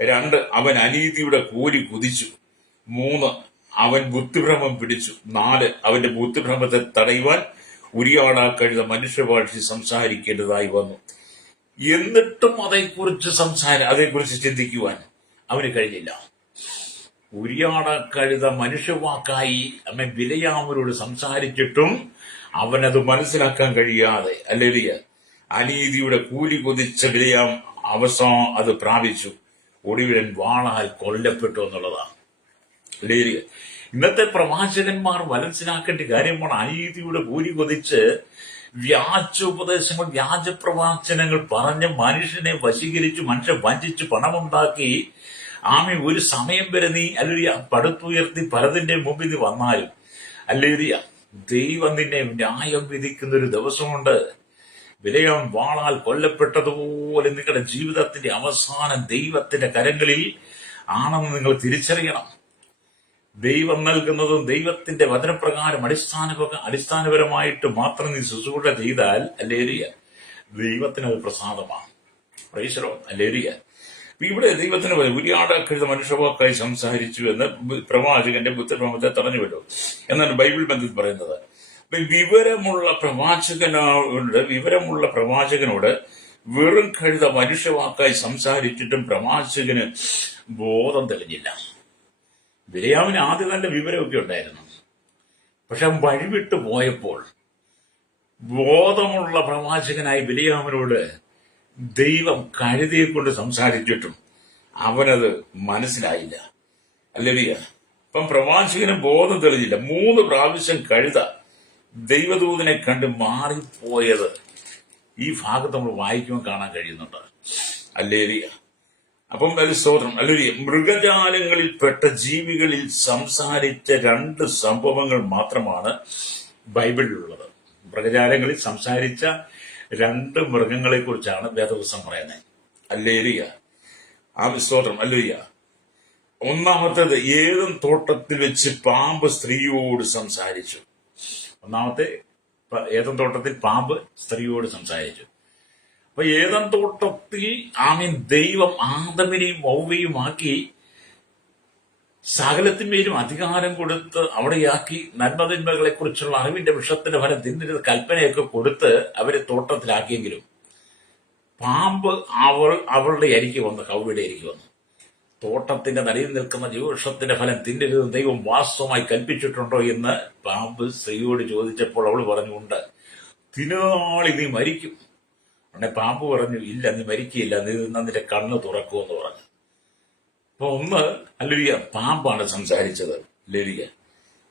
2, അവൻ അനീതിയുടെ കൂലി കുതിച്ചു. 3, അവൻ ബുദ്ധിഭ്രമം പിടിച്ചു. 4, അവന്റെ ബുദ്ധിഭ്രമത്തെ തടയുവാൻ ഉരിയാടാ കഴുത മനുഷ്യഭാഷ സംസാരിക്കേണ്ടതായി വന്നു. എന്നിട്ടും അതേക്കുറിച്ച് ചിന്തിക്കുവാൻ അവന് കഴിഞ്ഞില്ല. ഉരിയാട കഴുത മനുഷ്യവാക്കായി ബിലയാമരോട് സംസാരിച്ചിട്ടും അവനത് മനസ്സിലാക്കാൻ കഴിയാതെ ഹല്ലേലൂയ അനീതിയുടെ കൂലി കൊതിച്ച ബിലയാം അത് പ്രാപിച്ചു. ഒടുവിലൻ വാളാൽ കൊല്ലപ്പെട്ടു എന്നുള്ളതാണ്. ഹല്ലേലൂയ. ഇന്നത്തെ പ്രവാചകന്മാർ മനസ്സിലാക്കേണ്ട കാര്യമാണ്, അനീതിയുടെ കൂലി കൊതിച്ച് വ്യാജോപദേശങ്ങൾ, വ്യാജ പ്രവാചനങ്ങൾ പറഞ്ഞ് മനുഷ്യനെ വശീകരിച്ചു, മനുഷ്യനെ വഞ്ചിച്ച് പണമുണ്ടാക്കി ഒരു സമയം വരെ നീ അല്ലെങ്കിൽ പടുത്തുയർത്തി പലതിന്റെ മുമ്പിൽ നീ വന്നാലും അല്ലെങ്കിൽ ദൈവം നിന്നെ ന്യായം വിധിക്കുന്ന ഒരു ദിവസമുണ്ട്. ബിലയാം വാളാൽ കൊല്ലപ്പെട്ടതുപോലെ നിങ്ങളുടെ ജീവിതത്തിന്റെ അവസാനം ദൈവത്തിന്റെ കരങ്ങളിൽ ആണെന്ന് നിങ്ങൾ തിരിച്ചറിയണം. ദൈവം നൽകുന്നതും ദൈവത്തിന്റെ വചനപ്രകാരം അടിസ്ഥാനപരമായിട്ട് മാത്രം നീ ശുശ്രൂഷ ചെയ്താൽ അല്ലേലിയ ദൈവത്തിന് അത് പ്രസാദമാണ്. പ്രൈസലോ അല്ലേലിയ. ഇവിടെ ദൈവത്തിന് ഉരിയാട് കഴുത മനുഷ്യവാക്കായി സംസാരിച്ചു എന്ന് പ്രവാചകന്റെ ബുദ്ധനാമത്തെ തടഞ്ഞുവല്ലോ എന്നാണ് ബൈബിൾ ബന്ധത്തിൽ പറയുന്നത്. വിവരമുള്ള പ്രവാചകനോട് വെറും കഴുത മനുഷ്യവാക്കായി സംസാരിച്ചിട്ടും പ്രവാചകന് ബോധം തെളിഞ്ഞില്ല. ബിലയാമിന് ആദ്യം നല്ല വിവരമൊക്കെ ഉണ്ടായിരുന്നു. പക്ഷെ വഴിവിട്ട് പോയപ്പോൾ ബോധമുള്ള പ്രവാചകനായ ബിലയാമിനോട് ദൈവം കഴുതയെ കൊണ്ട് സംസാരിച്ചിട്ടും അവനത് മനസ്സിലായില്ല. അല്ലേലിയ. അപ്പം പ്രവാചകന് ബോധം തെളിഞ്ഞില്ല. 3 പ്രാവശ്യം കഴുത ദൈവദൂതനെ കണ്ട് മാറിപ്പോയത് ഈ ഭാഗത്ത് നമ്മൾ വായിക്കുമ്പോൾ കാണാൻ കഴിയുന്നുണ്ട്. അല്ലേലിയ. അപ്പം സ്തോത്രം. അല്ലേലിയ. മൃഗജാലങ്ങളിൽപ്പെട്ട ജീവികളിൽ സംസാരിച്ച 2 സംഭവങ്ങൾ മാത്രമാണ് ബൈബിളിലുള്ളത്. മൃഗജാലങ്ങളിൽ സംസാരിച്ച 2 മൃഗങ്ങളെ കുറിച്ചാണ് വേദപുസ്തകം പറയുന്നത്. അല്ലേലിയ. സ്തോത്രം. അല്ലേലിയ. ഒന്നാമത്തേത് ഏദൻ തോട്ടത്തിൽ വെച്ച് പാമ്പ് സ്ത്രീയോട് സംസാരിച്ചു. ഒന്നാമത്തെ ഏദൻ തോട്ടത്തിൽ പാമ്പ് സ്ത്രീയോട് സംസാരിച്ചു. അപ്പൊ ഏദൻ തോട്ടത്തിൽ ദൈവം ആദമിനെയും ഹൗവയുമാക്കി സകലത്തിന്മേലും അധികാരം കൊടുത്ത് അവിടെയാക്കി നന്മതിന്മകളെ കുറിച്ചുള്ള അറിവിന്റെ വൃക്ഷത്തിന്റെ ഫലം തിന്നരുത് കൽപ്പനയൊക്കെ കൊടുത്ത് അവരെ തോട്ടത്തിലാക്കിയെങ്കിലും പാമ്പ് അവളുടെ അരിക്ക് വന്നു, ഹൗവയുടെ അരിക്ക് വന്നു. തോട്ടത്തിന്റെ നടുവിൽ നിൽക്കുന്ന ജീവവൃക്ഷത്തിന്റെ ഫലം തിന്നരുത് ദൈവം വാസ്തവമായി കൽപ്പിച്ചിട്ടുണ്ടോ എന്ന് പാമ്പ് സ്ത്രീയോട് ചോദിച്ചപ്പോൾ അവൾ പറഞ്ഞുകൊണ്ട് തിനാളി നീ മരിക്കും. ഉടനെ പാമ്പ് പറഞ്ഞു ഇല്ല, നീ മരിക്കില്ല, നീ നിന്റെ കണ്ണ് തുറക്കുമെന്ന് പറഞ്ഞു. അപ്പൊ ഒന്ന് അല്ലേലിയ പാമ്പാണ് സംസാരിച്ചത്. അല്ലേലിയ.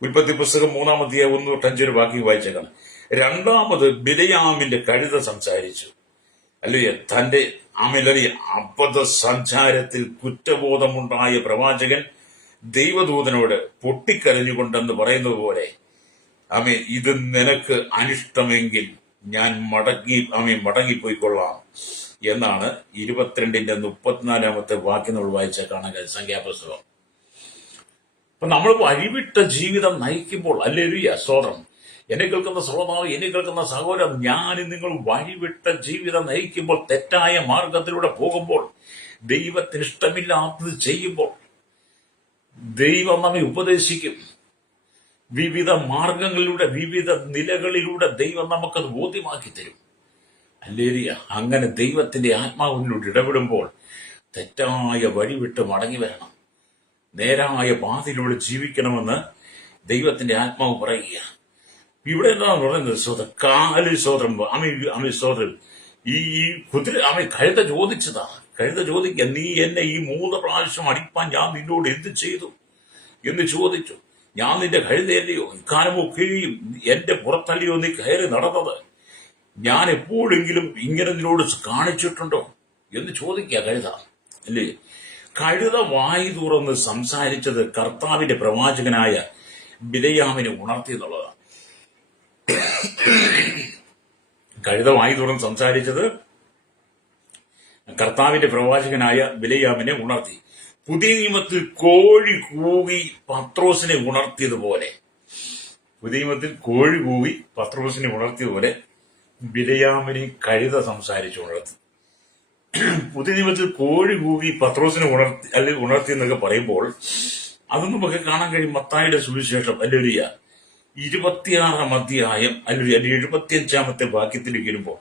ഉൽപ്പത്തി പുസ്തകം 3-ാം അധ്യായം 1-5 വാക്യം വായിച്ചേക്കാണ്. രണ്ടാമത് ബിലയാമിന്റെ കഴുത സംസാരിച്ചു. അല്ലേലിയ. തന്റെ അബദ്ധ സഞ്ചാരത്തിൽ കുറ്റബോധമുണ്ടായ പ്രവാചകൻ ദൈവദൂതനോട് പൊട്ടിക്കരഞ്ഞുകൊണ്ടെന്ന് പറയുന്നത് പോലെ ഇത് നിനക്ക് അനിഷ്ടമെങ്കിൽ ഞാൻ മടങ്ങിപ്പോയിക്കൊള്ളാം എന്നാണ് 22-ന്റെ വാക്യം നമ്മൾ വായിച്ച കാണാൻ കഴിയും സംഖ്യാപുസ്തകം. അപ്പൊ നമ്മൾ വഴിവിട്ട ജീവിതം നയിക്കുമ്പോൾ അല്ലേലൂയ സ്തോത്രം. എന്നെ കേൾക്കുന്ന ശ്രോതാവ്, എന്നെ കേൾക്കുന്ന സഹോദരൻ, ഞാൻ നിങ്ങൾ വഴിവിട്ട ജീവിതം നയിക്കുമ്പോൾ, തെറ്റായ മാർഗത്തിലൂടെ പോകുമ്പോൾ, ദൈവത്തിന് ഇഷ്ടമില്ലാത്തത് ചെയ്യുമ്പോൾ ദൈവം നമ്മെ ഉപദേശിക്കും. വിവിധ മാർഗങ്ങളിലൂടെ, വിവിധ നിലകളിലൂടെ ദൈവം നമുക്കത് ബോധ്യമാക്കി തരും. അല്ലേലൂയ. അങ്ങനെ ദൈവത്തിന്റെ ആത്മാവിനോട് ഇടപെടുമ്പോൾ തെറ്റായ വഴിവിട്ട് മടങ്ങി വരണം, നേരായ പാതയിലൂടെ ജീവിക്കണമെന്ന് ദൈവത്തിന്റെ ആത്മാവ് പറയുക. ഇവിടെ എന്താണ് പറയുന്നത്? സോദരം ഈ കുതിര കഴുത ചോദിച്ചതാ. കഴുത ചോദിക്കുക, നീ എന്നെ ഈ 3 പ്രാവശ്യം അടിപ്പാൻ ഞാൻ നിന്നോട് എന്ത് ചെയ്തു എന്ന് ചോദിച്ചു. ഞാൻ നിന്റെ കഴുതയല്ലയോ? ഇക്കാലമൊക്കെയും എന്റെ പുറത്തല്ലയോ നീ കയറി നടന്നത്? ഞാൻ എപ്പോഴെങ്കിലും ഇങ്ങനെ നിന്നോട് കാണിച്ചിട്ടുണ്ടോ എന്ന് ചോദിക്കുക കഴുത. അല്ലേ? കഴുത വായി തുറന്ന് സംസാരിച്ചത് കർത്താവിന്റെ പ്രവാചകനായ ബിലയാമിനെ ഉണർത്തി എന്നുള്ളതാണ്. കഴുത വായി തുറന്ന് സംസാരിച്ചത് കർത്താവിന്റെ പ്രവാചകനായ ബിലയാമിനെ ഉണർത്തി. പുതിയ നിയമത്തിൽ കോഴി കൂകി പത്രോസിനെ ഉണർത്തിയതുപോലെ, ബിലയാമിനെ കഴുത സംസാരിച്ചു ഉണർത്തി. പുതിയ നിയമത്തിൽ കോഴി കൂകി പത്രോസിനെ ഉണർത്തി എന്നൊക്കെ പറയുമ്പോൾ അത് നമുക്ക് കാണാൻ കഴിയും മത്തായിയുടെ സുവിശേഷം അല്ലേലൂയ 26-ാം അധ്യായം അല്ലേലൂയ 75-ാമത്തെ വാക്യത്തിലേക്ക് വരുമ്പോൾ,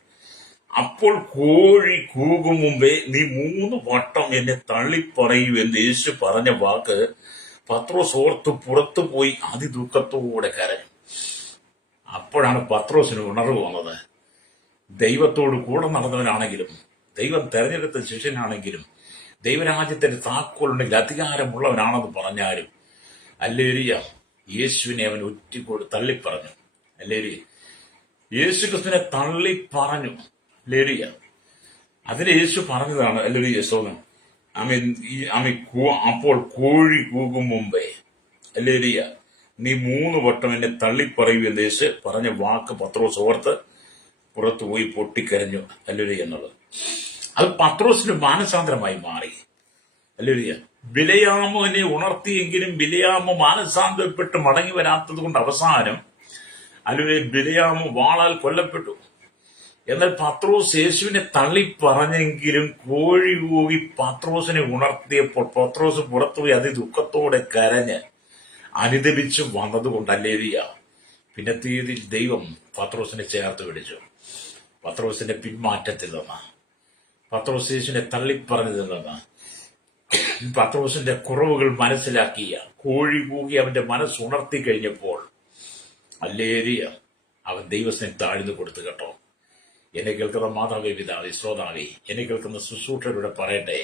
അപ്പോൾ കോഴി കൂകും മുമ്പേ നീ 3 വട്ടം എന്നെ തള്ളിപ്പറയൂ എന്ന് യേശു പറഞ്ഞ വാക്ക് പത്രോസ് ഓർത്ത് പുറത്തു പോയി അതിദുഃഖത്തോടെ കരഞ്ഞു. അപ്പോഴാണ് പത്രോസിന് ഉണർവ് വന്നത്. ദൈവത്തോട് കൂടെ നടന്നവനാണെങ്കിലും, ദൈവം തെരഞ്ഞെടുത്ത ശിഷ്യനാണെങ്കിലും, ദൈവരാജ്യത്തിന്റെ താക്കോലുണ്ടെങ്കിൽ അധികാരമുള്ളവനാണെന്ന് പറഞ്ഞാലും അല്ലേലൂയ യേശുവിനെ അവൻ തള്ളിപ്പറഞ്ഞു. അല്ലേലൂയ. യേശു ക്രിസ്തുവിനെ തള്ളിപ്പറഞ്ഞു. അല്ലേലൂയ. അതിന് യേശു പറഞ്ഞതാണ് അല്ലേലൂയ സ്തോത്രം. അപ്പോൾ കോഴി കൂകും മുമ്പേ അല്ലേലൂയ നീ 3 വട്ടം എന്നെ തള്ളിപ്പറയൂ എന്ന് യേശു പറഞ്ഞ വാക്ക് പത്രോസ് ഓർത്ത് പുറത്തു പോയി പൊട്ടിക്കരഞ്ഞു. അല്ലേലൂയ എന്നുള്ളത് അത് പത്രോസിന് മാനസാന്തരമായി മാറി. അല്ലേലൂയ. ബിലയാമിനെ ഉണർത്തിയെങ്കിലും ബിലയാമ് മാനസാന്തരപ്പെട്ട് മടങ്ങി വരാത്തത് കൊണ്ട് അവസാനം അല്ലെങ്കിൽ ബിലയാമ് വാളാൽ കൊല്ലപ്പെട്ടു. എന്നാൽ പത്രോസ് യേശുവിനെ തള്ളി പറഞ്ഞെങ്കിലും കോഴി കൂകി പത്രോസിനെ ഉണർത്തിയപ്പോൾ പത്രോസ് പുറത്തുപോയി അതിദുഃഖത്തോടെ കരഞ്ഞ് അനുദപിച്ചു വന്നതുകൊണ്ട് അല്ലേലിയ പിന്നത്തേതിൽ ദൈവം പത്രോസിനെ ചേർത്ത് പിടിച്ചു. പത്രോസിന്റെ പിന്മാറ്റത്തിൽ നിന്ന്, പത്രോസ് യേശുവിനെ തള്ളിപ്പറഞ്ഞതിൽ നിന്ന്, പത്രോസിന്റെ കുറവുകൾ മനസ്സിലാക്കിയ കോഴി കൂകി അവന്റെ മനസ്സ് ഉണർത്തി കഴിഞ്ഞപ്പോൾ അല്ലേലിയ അവൻ ദൈവസ്നേഹം താഴ്ന്നു കൊടുത്തു കേട്ടോ. എന്നെ കേൾക്കുന്ന മാതാവേ, പിതാവേ, ശ്രോതാവേ, എന്നെ കേൾക്കുന്ന ശുശ്രൂഷകരുടെ പറയട്ടെ,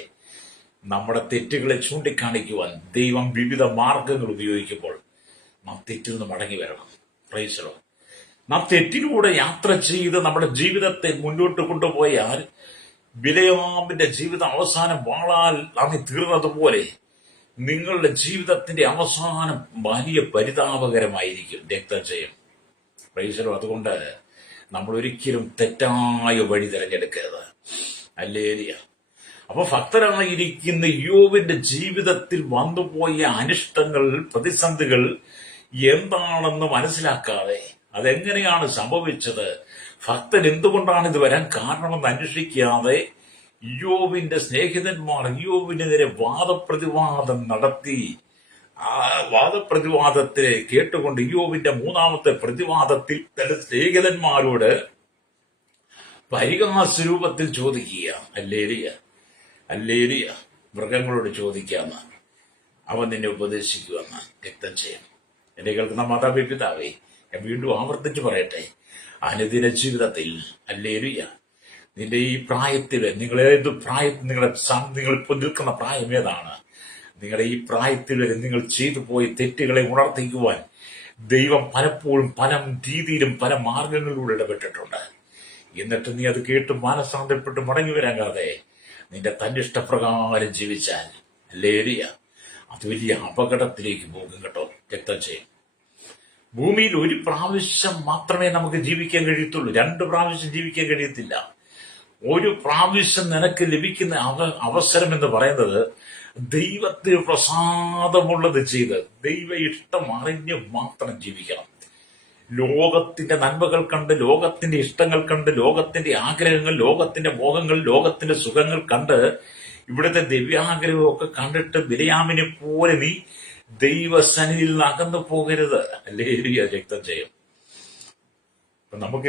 നമ്മുടെ തെറ്റുകളെ ചൂണ്ടിക്കാണിക്കുവാൻ ദൈവം വിവിധ മാർഗങ്ങൾ ഉപയോഗിക്കുമ്പോൾ നാം തെറ്റിൽ നിന്ന് മടങ്ങി വരണം. പ്രൈസലോ, നാം തെറ്റിലൂടെ യാത്ര ചെയ്ത് നമ്മുടെ ജീവിതത്തെ മുന്നോട്ട് കൊണ്ടുപോയാൽ ബിലയാമിന്റെ ജീവിതം അവസാനം വാളാൽ അങ്ങ് തീർന്നതുപോലെ നിങ്ങളുടെ ജീവിതത്തിന്റെ അവസാനം വലിയ പരിതാപകരമായിരിക്കും, രക്തജയം. പ്രൈസലോ, അതുകൊണ്ട് നമ്മൾ ഒരിക്കലും തെറ്റായ വഴി തിരഞ്ഞെടുക്കരുത്. അല്ലേലിയ. അപ്പൊ ഭക്തരായിരിക്കുന്ന യോബിന്റെ ജീവിതത്തിൽ വന്നുപോയ അനിഷ്ടങ്ങൾ, പ്രതിസന്ധികൾ എന്താണെന്ന് മനസ്സിലാക്കാതെ അതെങ്ങനെയാണ് സംഭവിച്ചത്, ഭക്തൻ എന്തുകൊണ്ടാണ് ഇത് വരാൻ കാരണമെന്ന് അന്വേഷിക്കാതെ യോബിന്റെ സ്നേഹിതന്മാർ യോബിനെതിരെ വാദപ്രതിവാദം നടത്തി. ആ വാദപ്രതിവാദത്തെ കേട്ടുകൊണ്ട് യോബിന്റെ മൂന്നാമത്തെ പ്രതിവാദത്തിൽ തന്റെ സ്നേഹിതന്മാരോട് പരിഹാസരൂപത്തിൽ ചോദിക്കുക, അല്ലേലിയ അല്ലേലിയ, മൃഗങ്ങളോട് ചോദിക്കാന്ന് അവൻ നിന്നെ ഉപദേശിക്കുമെന്ന് രക്തം ചെയ്യും. എന്നെ കേൾക്കുന്ന മാതാവേ, പിതാവേ, ഞാൻ വീണ്ടും ആവർത്തിച്ച് പറയട്ടെ, അനുദിന ജീവിതത്തിൽ അല്ലേലിയ നിന്റെ ഈ പ്രായത്തില്, നിങ്ങളേത് പ്രായത്തിൽ നിങ്ങളിപ്പോൾ നിൽക്കുന്ന പ്രായം ഏതാണ്, നിങ്ങളുടെ ഈ പ്രായത്തിൽ വരെ നിങ്ങൾ ചെയ്തു പോയ തെറ്റുകളെ ഉണർത്തിക്കുവാൻ ദൈവം പലപ്പോഴും പല രീതിയിലും പല മാർഗങ്ങളിലൂടെ ഇടപെട്ടിട്ടുണ്ട്. എന്നിട്ട് നീ അത് കേട്ട് മാനസാന്തരപ്പെട്ട് മടങ്ങി വരാകാതെ നിന്റെ തന്റെ ഇഷ്ടപ്രകാരം ജീവിച്ചാൽ അല്ലേലിയ അത് വലിയ അപകടത്തിലേക്ക് പോകും കേട്ടോ. രക്തം ചെയ്യും. ഭൂമിയിൽ ഒരു പ്രാവശ്യം മാത്രമേ നമുക്ക് ജീവിക്കാൻ കഴിയത്തുള്ളൂ, 2 പ്രാവശ്യം ജീവിക്കാൻ കഴിയത്തില്ല. ഒരു പ്രാവശ്യം നിനക്ക് ലഭിക്കുന്ന അവസരം എന്ന് പറയുന്നത് ദൈവത്തിന് പ്രസാദമുള്ളത് ചെയ്ത് ദൈവ ഇഷ്ടം അറിഞ്ഞ് മാത്രം ജീവിക്കണം. ലോകത്തിന്റെ നന്മകൾ കണ്ട്, ലോകത്തിന്റെ ഇഷ്ടങ്ങൾ കണ്ട്, ലോകത്തിന്റെ ആഗ്രഹങ്ങൾ, ലോകത്തിന്റെ മോഹങ്ങൾ, ലോകത്തിന്റെ സുഖങ്ങൾ കണ്ട്, ഇവിടുത്തെ ദിവ്യാഗ്രഹമൊക്കെ കണ്ടിട്ട് ബിലയാമിനെ പോലെ നീ ദൈവസന്നിധിയിൽ നിന്ന് അകന്നു പോകരുത്. അല്ലേലിയ, രക്തം ചെയ്യും. നമുക്ക്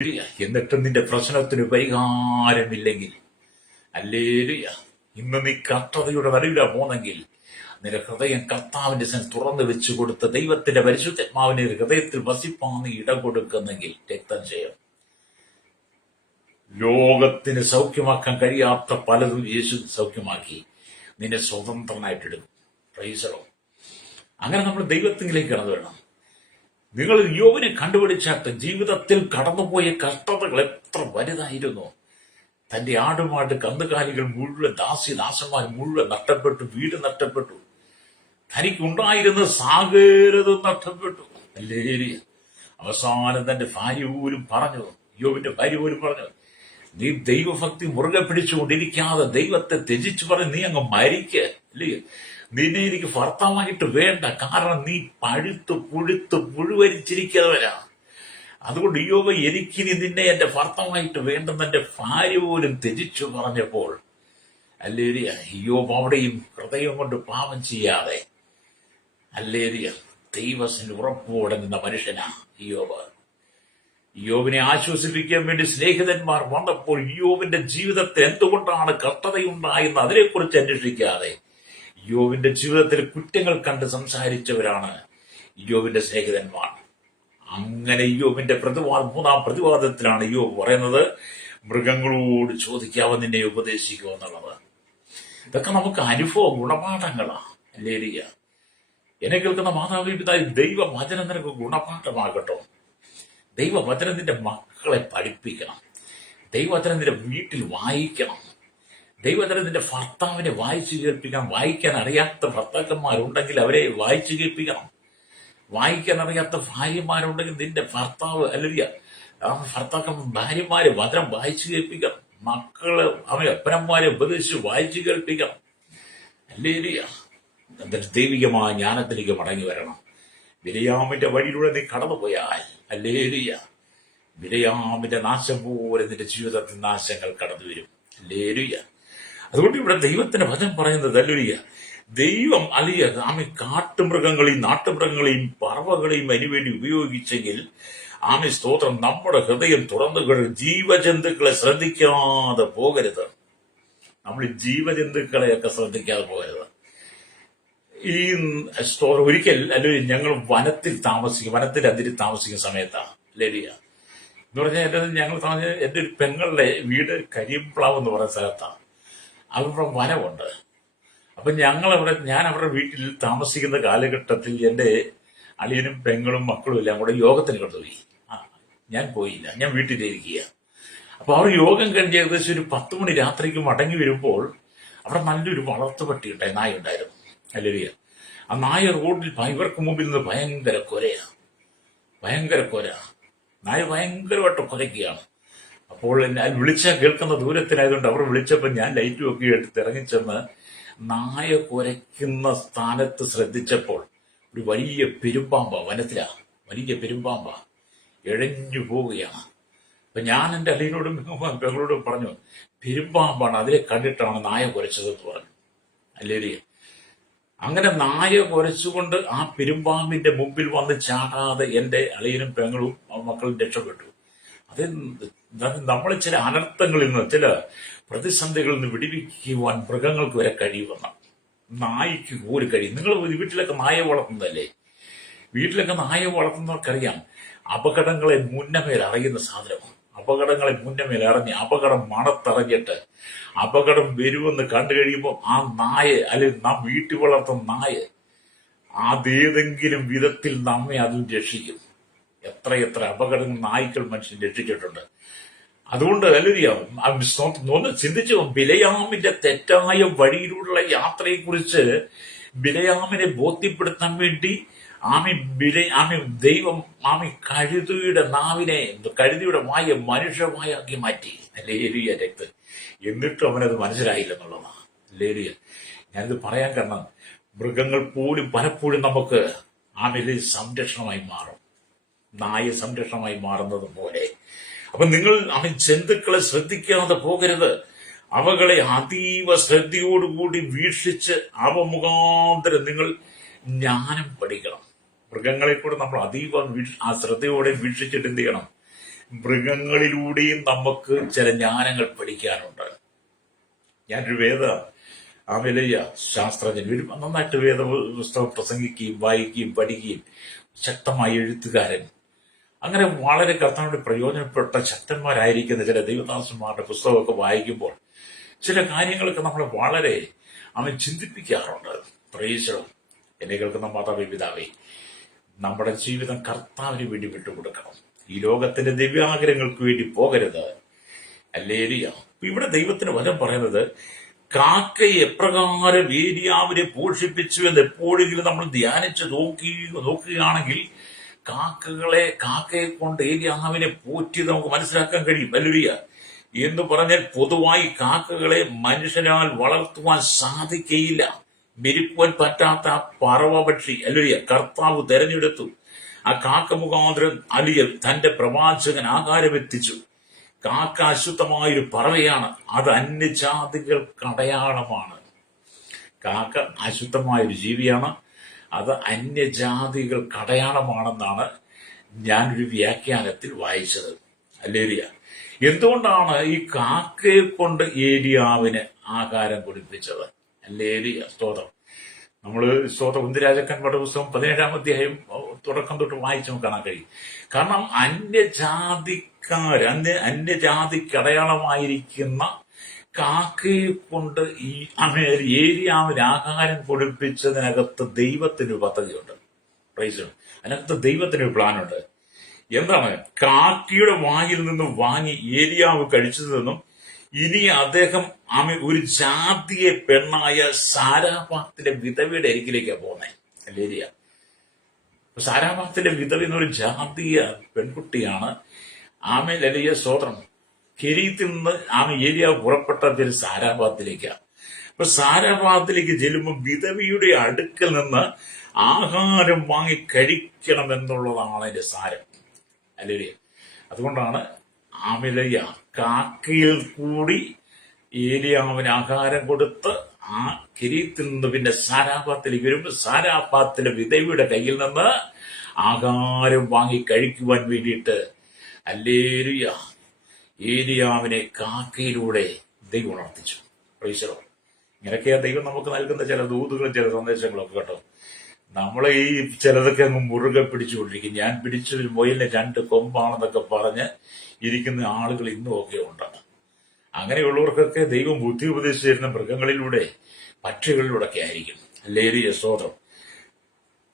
എന്നിട്ടും നിന്റെ പ്രശ്നത്തിന് പരിഹാരമില്ലെങ്കിൽ, ഹല്ലേലൂയ, ഇന്ന് നീ കർത്തതയുടെ നടുവിലാ പോന്നെങ്കിൽ നിന്റെ ഹൃദയം കർത്താവിന്റെ തുറന്നു വെച്ചു കൊടുത്ത് ദൈവത്തിന്റെ പരിശുദ്ധാത്മാവിനെ ഹൃദയത്തിൽ വസിപ്പാൻ നീ ഇടം കൊടുക്കുന്നെങ്കിൽ രക്തം ചെയ്യും. ലോകത്തിന് സൗഖ്യമാക്കാൻ കഴിയാത്ത പലതും യേശു സൗഖ്യമാക്കി നിന്നെ സ്വതന്ത്രനായിട്ടെടുക്കും. പ്രൈസറോ. അങ്ങനെ നമ്മൾ ദൈവത്തിലേക്ക് കടന്നു വരണം. നിങ്ങൾ യോബിനെ കണ്ടുപിടിച്ചാട്ട് ജീവിതത്തിൽ കടന്നുപോയ കഷ്ടതകൾ എത്ര വലുതായിരുന്നു. തന്റെ ആടുമാട് കന്നുകാലികൾ മുഴുവൻ, ദാസന്മാർ മുഴുവൻ നഷ്ടപ്പെട്ടു, വീട് നഷ്ടപ്പെട്ടു, തനിക്കുണ്ടായിരുന്ന സാഗരതും നഷ്ടപ്പെട്ടു. അല്ലേ? അവസാനം തന്റെ ഭാര്യ പോലും പറഞ്ഞു, യോബിന്റെ ഭാര്യ പോലും പറഞ്ഞു, നീ ദൈവഭക്തി മുറുകെ പിടിച്ചുകൊണ്ടിരിക്കാതെ ദൈവത്തെ ത്യജിച്ചു പറഞ്ഞ് നീ അങ്ങ് മരിക്ക. അല്ലേ? നിന്നെ എനിക്ക് ഭർത്താവായിട്ട് വേണ്ട, കാരണം നീ പഴുത്ത് പുഴുത്ത് പുഴുവരിച്ചിരിക്കുന്നവരാ. അതുകൊണ്ട് യോബ്, എനിക്കിനി നിന്നെ എന്റെ ഭർത്താവായിട്ട് വേണ്ടെന്ന് എന്റെ ഭാര്യ പോലും ത്യജിച്ചു പറഞ്ഞപ്പോൾ, അല്ലേരിയ, യോബ് അവിടെയും ഹൃദയം കൊണ്ട് പാപം ചെയ്യാതെ, അല്ലേരിയ, ദൈവത്തിന് ഉറപ്പോടെ നിന്ന മനുഷ്യനാ യോബ്. യോബിനെ ആശ്വസിപ്പിക്കാൻ വേണ്ടി സ്നേഹിതന്മാർ വന്നപ്പോൾ യോബിന്റെ ജീവിതത്തിൽ എന്തുകൊണ്ടാണ് കഷ്ടതയുണ്ടായെന്ന് അതിനെക്കുറിച്ച് അന്വേഷിക്കാതെ യോബിന്റെ ജീവിതത്തിൽ കുറ്റങ്ങൾ കണ്ട് സംസാരിച്ചവരാണ് യോബിന്റെ സ്നേഹിതന്മാർ. അങ്ങനെ യോബിന്റെ മൂന്നാം പ്രതിവാദത്തിലാണ് യോബ് പറയുന്നത്, മൃഗങ്ങളോട് ചോദിക്കാവോ നിന്നെ ഉപദേശിക്കുമോ എന്നുള്ളത്. ഇതൊക്കെ നമുക്ക് അനുഭവ ഗുണപാഠങ്ങളാ. അല്ലേരിയ, എന്നെ കേൾക്കുന്ന മാതാപിതാക്കളായി ദൈവവചനം നിനക്ക് ഗുണപാഠമാകട്ടോ. ദൈവവചനം നിന്റെ മക്കളെ പഠിപ്പിക്കണം. ദൈവവചനം നിന്റെ വീട്ടിൽ വായിക്കണം. ദൈവവചനം നിന്റെ ഭർത്താവിനെ വായിച്ചു കേൾപ്പിക്കണം. വായിക്കാൻ അറിയാത്ത ഭർത്താക്കന്മാരുണ്ടെങ്കിൽ അവരെ വായിച്ചു കേൾപ്പിക്കണം. വായിക്കാൻ അറിയാത്ത ഭാര്യമാരുണ്ടെങ്കിൽ നിന്റെ ഭർത്താവ്, അല്ലെങ്കിൽ ഭാര്യമാരെ വചനം വായിച്ചു കേൾപ്പിക്കണം. മക്കള് അപ്പനന്മാരെ ഉപദേശിച്ച് വായിച്ചു കേൾപ്പിക്കണം. അല്ലേലിയ, എന്നിട്ട് ദൈവികമായ ജ്ഞാനത്തിലേക്ക് മടങ്ങി വരണം. ബിലയാമിന്റെ വഴിയിലൂടെ നീ കടന്നുപോയാൽ, അല്ലേലിയ, ബിലയാമിന്റെ നാശം പോലെ നിന്റെ ജീവിതത്തിൽ നാശങ്ങൾ കടന്നു വരും. അല്ലേലിയ. അതുകൊണ്ട് ഇവിടെ ദൈവത്തിന്റെ വചനം പറയുന്നത്, അല്ലേലിയ, ദൈവം അലിയ ആമി കാട്ടുമൃഗങ്ങളെയും നാട്ടുമൃഗങ്ങളെയും പറവകളെയും അതിനുവേണ്ടി ഉപയോഗിച്ചെങ്കിൽ, ആമി സ്തോത്രം, നമ്മുടെ ഹൃദയം തുറന്നു ജീവജന്തുക്കളെ ശ്രദ്ധിക്കാതെ പോകരുത്. നമ്മൾ ജീവജന്തുക്കളെയൊക്കെ ശ്രദ്ധിക്കാതെ പോകരുത്. ഈ ഒരിക്കൽ അല്ലെങ്കിൽ ഞങ്ങൾ വനത്തിന്റെ അതിരി താമസിക്കുന്ന സമയത്താണ്, ലേലിയ എന്ന് പറഞ്ഞാൽ ഞങ്ങൾ എന്റെ ഒരു പെങ്ങളുടെ വീട് കരിയംപ്ലാവ് എന്ന് പറയുന്ന സ്ഥലത്താണ്. അവിടെ വനമുണ്ട്. അപ്പൊ ഞാൻ അവരുടെ വീട്ടിൽ താമസിക്കുന്ന കാലഘട്ടത്തിൽ എന്റെ അളിയനും പെങ്ങളും മക്കളും എല്ലാം കൂടെ യോഗത്തിന് കൊണ്ടുപോയി. ഞാൻ പോയില്ല, ഞാൻ വീട്ടിലിരിക്കുക. അപ്പൊ അവർ യോഗം കഴിഞ്ഞ് ഏകദേശം ഒരു 10 മണി രാത്രിക്ക് മടങ്ങി വരുമ്പോൾ അവിടെ നല്ലൊരു വളർത്തുപട്ടി ഉണ്ടായി, നായ ഉണ്ടായിരുന്നു. അല്ലേരിയ, ആ നായ റോഡിൽ ഇവർക്ക് മുമ്പിൽ നിന്ന് ഭയങ്കര കൊര. നായ ഭയങ്കരമായിട്ട് കുരയ്ക്കുകയാണ്. അപ്പോൾ ഞാൻ വിളിച്ചാൽ കേൾക്കുന്ന ദൂരത്തിനായതുകൊണ്ട് അവർ വിളിച്ചപ്പോൾ ഞാൻ ലൈറ്റും ഒക്കെ എടുത്ത് ഇറങ്ങിച്ചെന്ന് നായ കുരയ്ക്കുന്ന സ്ഥാനത്ത് ശ്രദ്ധിച്ചപ്പോൾ ഒരു വലിയ പെരുമ്പാമ്പ, വനത്തിലാ വലിയ പെരുമ്പാമ്പ ഇഴഞ്ഞു പോവുകയാണ്. അപ്പൊ ഞാൻ എന്റെ അളിയനോടും പെങ്ങളോടും പറഞ്ഞു, പെരുമ്പാമ്പാണ്, അതിലെ കണ്ടിട്ടാണ് നായ കുരച്ചതെന്ന് പറഞ്ഞു. അല്ലേരിയ, അങ്ങനെ നായ കുരച്ചുകൊണ്ട് ആ പെരുമ്പാമ്പിന്റെ മുമ്പിൽ വന്ന് ചാടാതെ എന്റെ അളിയനും പെങ്ങളും മക്കളും രക്ഷപ്പെട്ടു. അത് നമ്മൾ ചില അനർത്ഥങ്ങളിൽ നിന്ന്, ചില പ്രതിസന്ധികളിൽ നിന്ന് വിടിവിക്കുവാൻ മൃഗങ്ങൾക്ക് വരെ കഴിയുമെന്ന്. നായ്ക്ക് ഒരു കഴിയും. നിങ്ങൾ വീട്ടിലൊക്കെ നായ വളർത്തുന്നതല്ലേ? വീട്ടിലൊക്കെ നായ വളർത്തുന്നവർക്കറിയാം, അപകടങ്ങളെ മുന്നമേൽ അറിയുന്ന സാധനമാണ്. അപകടങ്ങളെ മുന്നമേൽ അറിഞ്ഞ് അപകടം മണത്തറിഞ്ഞിട്ട് അപകടം വരുമെന്ന് കണ്ടു കഴിയുമ്പോൾ ആ നായ, അല്ലെങ്കിൽ നാം വീട്ടിൽ വളർത്തുന്ന നായ അതേതെങ്കിലും വിധത്തിൽ നമ്മെ അതും രക്ഷിക്കും. എത്ര അപകടങ്ങൾ നായ്ക്കൾ മനുഷ്യൻ രക്ഷിച്ചിട്ടുണ്ട്. അതുകൊണ്ട് ഒന്ന് ചിന്തിച്ചു, ബിലയാമിന്റെ തെറ്റായ വഴിയിലൂടെയുള്ള യാത്രയെക്കുറിച്ച് ബിലയാമിനെ ബോധ്യപ്പെടുത്താൻ വേണ്ടി ദൈവം കഴുതിയുടെ വായ മനുഷ്യമായാക്കി മാറ്റി. ലേലിയ രക്ത്. എന്നിട്ടും അവനത് മനസ്സിലായില്ലെന്നുള്ളതാണ്. ലേലിയ, ഞാനിത് പറയാൻ കാരണം, മൃഗങ്ങൾ പോലും പലപ്പോഴും നമുക്ക് സംരക്ഷണമായി മാറും. നായ സംരക്ഷണമായി മാറുന്നത് പോലെ. അപ്പൊ നിങ്ങൾ ജന്തുക്കളെ ശ്രദ്ധിക്കാതെ പോകരുത്. അവകളെ അതീവ ശ്രദ്ധയോടുകൂടി വീക്ഷിച്ച് അവ മുഖാന്തരം നിങ്ങൾ ജ്ഞാനം പഠിക്കണം. മൃഗങ്ങളെ കൂടെ നമ്മൾ അതീവ ശ്രദ്ധയോടെ വീക്ഷിച്ചിട്ട് എന്ത് ചെയ്യണം? മൃഗങ്ങളിലൂടെയും നമുക്ക് ചില ജ്ഞാനങ്ങൾ പഠിക്കാനുണ്ട്. ഞാനൊരു ആമേലയ്യ ശാസ്ത്രജ്ഞൻ, ഒരു നന്നായിട്ട് വേദ പുസ്തകം പ്രസംഗിക്കുകയും വായിക്കുകയും പഠിക്കുകയും ശക്തമായ എഴുത്തുകാരൻ, അങ്ങനെ വളരെ കർത്താവിന്റെ പ്രയോജനപ്പെട്ട ശക്തന്മാരായിരിക്കുന്ന ചില ദൈവദാസന്മാരുടെ പുസ്തകമൊക്കെ വായിക്കുമ്പോൾ ചില കാര്യങ്ങളൊക്കെ നമ്മളെ വളരെ ചിന്തിപ്പിക്കാറുണ്ട്. പ്രൈസോ, എന്നെ കേൾക്കുന്ന മാതാപിതാവേ, നമ്മുടെ ജീവിതം കർത്താവിന് വേണ്ടി വിട്ടുകൊടുക്കണം. ഈ ലോകത്തിന്റെ ദിവ്യാഗ്രഹങ്ങൾക്ക് വേണ്ടി പോകരുത്. അല്ലേലിയ. ഇവിടെ ദൈവത്തിന് വചനം പറയുന്നത്, കാക്കയെ എപ്രകാരം ഏലിയാവിനെ പോഷിപ്പിച്ചു എന്ന് എപ്പോഴെങ്കിലും നമ്മൾ ധ്യാനിച്ച് നോക്കുകയാണെങ്കിൽ കാക്കയെ കൊണ്ട് ഏലിയാവിനെ പോറ്റി നമുക്ക് മനസ്സിലാക്കാൻ കഴിയും. അല്ലേലിയ. എന്ന് പറഞ്ഞാൽ പൊതുവായി കാക്കകളെ മനുഷ്യനാൽ വളർത്തുവാൻ സാധിക്കയില്ല. മെരുക്കുവാൻ പറ്റാത്ത പറവപക്ഷി അല്ലേലിയ കർത്താവ് തെരഞ്ഞെടുത്തു. ആ കാക്ക മുഖാന്തരം അലിയ തന്റെ പ്രവാചകൻ ആകാരം എത്തിച്ചു. കാക്ക അശുദ്ധമായൊരു പറവയാണ്. അത് അന്യജാതികൾക്ക് അടയാളമാണ്. കാക്ക അശുദ്ധമായൊരു ജീവിയാണ്. അത് അന്യജാതികൾക്ക് അടയാളമാണെന്നാണ് ഞാനൊരു വ്യാഖ്യാനത്തിൽ വായിച്ചത്. അല്ലേലിയ. എന്തുകൊണ്ടാണ് ഈ കാക്കയെ കൊണ്ട് ഏലിയാവിന് ആഹാരം കുടിപ്പിച്ചത്? അല്ലേലിയ. സ്തോത്രം. നമ്മള് കുന്തിരാജക്കന്മാരുടെ പുസ്തകം 17-ാം അധ്യായം തുടക്കം തൊട്ട് വായിച്ച് നമുക്ക് കാണാൻ കഴിയും. കാരണം അന്യജാതിക്ക് അടയാളമായിരിക്കുന്ന കാക്കയെ കൊണ്ട് ഈ ഏലിയാവിന് ആഹാരം കൊടുപ്പിച്ചതിനകത്ത് ദൈവത്തിന് പദ്ധതിയുണ്ട്. അതിനകത്ത് ദൈവത്തിന് പ്ലാനുണ്ട്. എന്താണ്? കാക്കയുടെ വായിൽ നിന്നും വാങ്ങി ഏലിയാവ് കഴിച്ചതിൽ നിന്നും ഇനി അദ്ദേഹം ഒരു ജാതിയെ പെണ്ണായ സാരാഭാത്തിലെ വിധവയുടെ അരികിലേക്കാണ് പോകുന്നത്. അല്ലേരിയ. സാരാഭാത്തിലെ വിധവ എന്നൊരു ജാതീയ പെൺകുട്ടിയാണ്. അലിയ സ്തോത്രം. കെരീത്തിൽ നിന്ന് ഏലിയാവ് പുറപ്പെട്ട സാരാഭാത്തിലേക്കാണ്. അപ്പൊ സാരാഭാത്തിലേക്ക് ചെല്ലുമ്പോൾ വിധവയുടെ അടുക്കൽ നിന്ന് ആഹാരം വാങ്ങി കഴിക്കണം എന്നുള്ളതാണ് അതിന്റെ സാരം. അല്ലേരിയ. അതുകൊണ്ടാണ് ആമിലയ്യ കാക്കയിൽ കൂടി ഏലിയാവിന് ആഹാരം കൊടുത്ത് ആ കിരീത്തിൽ നിന്ന് പിന്നെ സാരാഭാത്തിലേക്ക് വരുമ്പോൾ സാരാഭാത്തിലെ വിധവയുടെ കയ്യിൽ നിന്ന് ആഹാരം വാങ്ങി കഴിക്കുവാൻ വേണ്ടിയിട്ട് അല്ലേലിയ ഏലിയാവിനെ കാക്കയിലൂടെ ദൈവം ഉണർത്തിച്ചു. പ്രൈസലോ. ഇങ്ങനെയൊക്കെയാ ദൈവം നമുക്ക് നൽകുന്ന ചില ദൂതുകളും ചില സന്ദേശങ്ങളൊക്കെ കേട്ടോ. നമ്മളെ ഈ ചിലതൊക്കെ അങ്ങ് മുറുകെ പിടിച്ചുകൊണ്ടിരിക്കും. ഞാൻ പിടിച്ചൊരു മുയലിന് 2 കൊമ്പാണെന്നൊക്കെ പറഞ്ഞ് ഇരിക്കുന്ന ആളുകൾ ഇന്നും ഒക്കെ ഉണ്ടാണ്. അങ്ങനെയുള്ളവർക്കൊക്കെ ദൈവം ബുദ്ധി ഉപദേശിച്ചു തരുന്ന മൃഗങ്ങളിലൂടെ, പക്ഷികളിലൂടെ ഒക്കെ ആയിരിക്കും. അല്ലേലിയ സ്തോത്രം.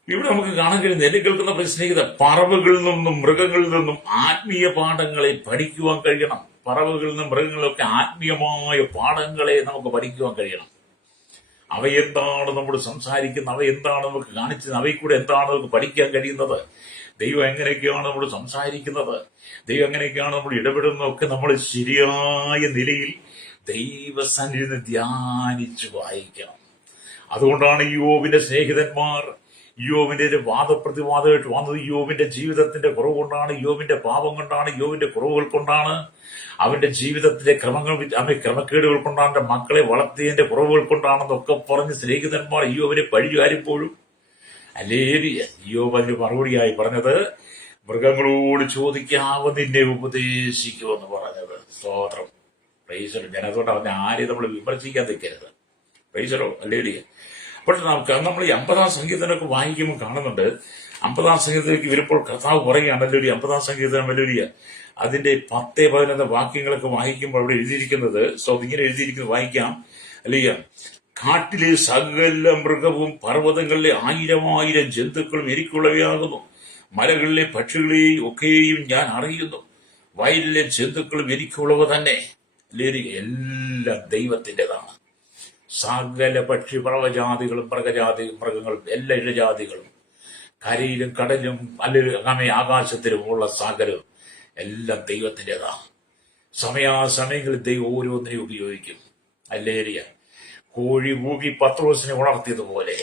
ഇവിടെ നമുക്ക് കാണാൻ കഴിയുന്ന, എന്നെ കേൾക്കുന്ന സ്നേഹിത, പറവകളിൽ നിന്നും മൃഗങ്ങളിൽ നിന്നും ആത്മീയ പാഠങ്ങളെ പഠിക്കുവാൻ കഴിയണം. പറവകളിൽ നിന്നും മൃഗങ്ങളിലൊക്കെ ആത്മീയമായ പാഠങ്ങളെ നമുക്ക് പഠിക്കുവാൻ കഴിയണം. അവയെന്താണ് നമ്മൾ സംസാരിക്കുന്നത്, അവയെന്താണ് നമുക്ക് കാണിച്ചത്, അവയിൽ കൂടെ എന്താണ് നമുക്ക് പഠിക്കാൻ കഴിയുന്നത്, ദൈവം എങ്ങനെയൊക്കെയാണ് നമ്മൾ സംസാരിക്കുന്നത്, ദൈവം എങ്ങനെയൊക്കെയാണ് നമ്മൾ ഇടപെടുന്നതൊക്കെ നമ്മൾ ശരിയായ നിലയിൽ ദൈവസന്നിധിയിൽ ധ്യാനിച്ച് വായിക്കണം. അതുകൊണ്ടാണ് യോബിന്റെ സ്നേഹിതന്മാർ യോബിന്റെ വാദപ്രതിവാദമായിട്ട് വന്നത്. യോബിന്റെ ജീവിതത്തിന്റെ കുറവ് കൊണ്ടാണ്, യോബിന്റെ പാപം കൊണ്ടാണ്, യോബിന്റെ കുറവുകൾ കൊണ്ടാണ്, അവന്റെ ജീവിതത്തിലെ ക്രമക്കേടുകൾ കൊണ്ടാണ്, അവന്റെ മക്കളെ വളർത്തിയതിന്റെ കുറവുകൾ കൊണ്ടാണെന്നൊക്കെ പറഞ്ഞ് സ്നേഹിതന്മാർ യോബിനെ പഴിചാരിപ്പോഴും അല്ലേലിയ യോബ് അതിന് മറുപടിയായി പറഞ്ഞത്, മൃഗങ്ങളോട് ചോദിക്കാവോ നിന്നെ ഉപദേശിക്കുമെന്ന് പറഞ്ഞത്. സ്തോത്രം. പ്രൈസലോ. ഞാൻ അതുകൊണ്ട് അവനെ ആരെയും നമ്മൾ വിമർശിക്കാൻ നിൽക്കരുത്. പ്രൈസലോ. അല്ലേലിയ. അപ്പോൾ നമ്മൾ ഈ 50-ാം സംഗീതനൊക്കെ വായിക്കുമ്പോൾ കാണുന്നുണ്ട്, 50-ാം സംഗീതത്തിലേക്ക് വരുമ്പോൾ കർത്താവ് പറയുകയാണല്ലോ, 50-ാം സംഗീതം അല്ലേലിയ അതിന്റെ 10-11 വാക്യങ്ങളൊക്കെ വായിക്കുമ്പോൾ അവിടെ എഴുതിയിരിക്കുന്നത്, ഇങ്ങനെ എഴുതിയിരിക്കുന്നത് വായിക്കാം. അല്ലേയ, കാട്ടിലെ സകല മൃഗവും പർവ്വതങ്ങളിലെ 1000 ജന്തുക്കളും എനിക്കുള്ളവയാകുന്നു. മലകളിലെ പക്ഷികളെയും ഒക്കെയും ഞാൻ അറിയുന്നു. വയലിലെ ജന്തുക്കളും എനിക്കുള്ളവ തന്നെ. അല്ലേലിയ. എല്ലാം ദൈവത്തിൻ്റെതാണ്. സകല പക്ഷി പർവ്വജാതികളും മൃഗങ്ങളും എല്ലാ ഇഴജാതികളും കരയിലും കടലിലും അല്ലെങ്കിൽ ആകാശത്തിലുമുള്ള സകലവും എല്ലാം ദൈവത്തിൻ്റെതാണ്. സമയാസമയങ്ങളിൽ ദൈവം ഓരോന്നിനെയും ഉപയോഗിക്കും. അല്ലേലിയ. കോഴി ഊകി പത്രോസിനെ ഉണർത്തിയതുപോലെ,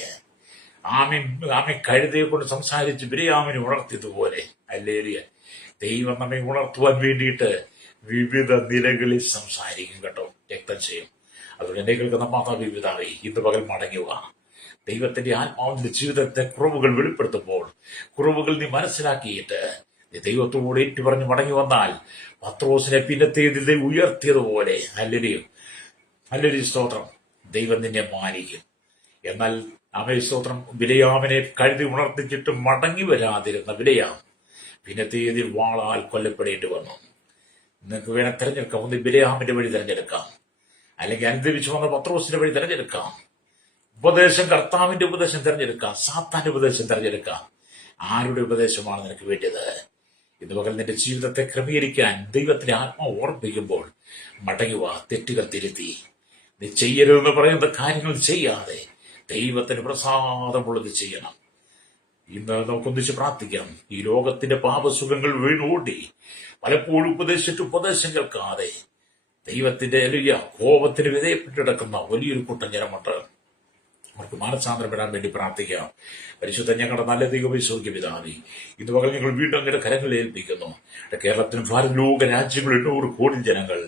ആമി കഴുതയെ കൊണ്ട് സംസാരിച്ച് ബിരിയാമിനെ ഉണർത്തിയതുപോലെ, അല്ലേലിയ ദൈവം നമ്മെ ഉണർത്തുവാൻ വേണ്ടിയിട്ട് വിവിധ നിലകളിൽ സംസാരിക്കും കേട്ടോ. രക്തം ചെയ്യും. അതുകൊണ്ട് എന്നെ കേൾക്കുന്ന മാതാപിതാവേ, ഇന്ന് പകൽ മടങ്ങുക. ദൈവത്തിന്റെ ആത്മാവിന്റെ ജീവിതത്തെ കുറവുകൾ വെളിപ്പെടുത്തുമ്പോൾ കുറവുകൾ നീ മനസ്സിലാക്കിയിട്ട് ദൈവത്തോട് ഏറ്റുപറഞ്ഞ് മടങ്ങി വന്നാൽ പത്രോസിനെ പിന്നത്തേതിൽ ദൈവം ഉയർത്തിയതുപോലെ നല്ലൊരു സ്തോത്രം, ദൈവം നിന്നെ മാനിക്കും. എന്നാൽ സ്തോത്രം, ബിലയാമിനെ കഴുതി ഉണർത്തിച്ചിട്ട് മടങ്ങി വരാതിരുന്ന ബിലയാം പിന്നത്തേതിൽ വാളാൽ കൊല്ലപ്പെടേണ്ടി വന്നു. നിങ്ങൾക്ക് വേണം തിരഞ്ഞെടുക്കാം. ഒന്ന് ബിലയാമിന്റെ വഴി തിരഞ്ഞെടുക്കാം, അല്ലെങ്കിൽ അനുദവിച്ചു വന്ന പത്രോസിന്റെ വഴി തിരഞ്ഞെടുക്കാം. ഉപദേശം, കർത്താവിന്റെ ഉപദേശം തിരഞ്ഞെടുക്കാം, സാത്താന്റെ ഉപദേശം തിരഞ്ഞെടുക്കാം. ആരുടെ ഉപദേശമാണ് നിനക്ക് വേണ്ടത്? ഇന്ന് പകൽ നിന്റെ ജീവിതത്തെ ക്രമീകരിക്കാൻ ദൈവത്തിന്റെ ആത്മാവ് ഓർമ്മിപ്പിക്കുമ്പോൾ മടങ്ങുക, തെറ്റുകൾ തിരുത്തി. നീ ചെയ്യരുതെന്ന് പറയുന്ന കാര്യങ്ങൾ ചെയ്യാതെ ദൈവത്തിന് പ്രസാദമുള്ളത് ചെയ്യണം. ഇന്ന് നമുക്കൊന്നിച്ച് പ്രാർത്ഥിക്കാം. ഈ ലോകത്തിന്റെ പാപസുഖങ്ങൾ വീണോടി പലപ്പോഴും ഉപദേശം കേൾക്കാതെ ദൈവത്തിന്റെ കോപത്തിന് വിധേയപ്പെട്ട് കിടക്കുന്ന വലിയൊരു കൂട്ടം ജനമുണ്ട്. അവർക്ക് മാനസാന്തരപ്പെടാൻ വേണ്ടി പ്രാർത്ഥിക്കാം. പരിശുദ്ധ ഞങ്ങളുടെ നല്ല ദൈവവിശ്വസിക്കുക പിതാവേ, ഇന്ന് പകൽ ഞങ്ങൾ വീണ്ടും അങ്ങയുടെ കരങ്ങളിൽ ഏൽപ്പിക്കുന്നു. കേരളത്തിലും ഭാരത ലോക രാജ്യങ്ങൾ 800 കോടി ജനങ്ങൾ,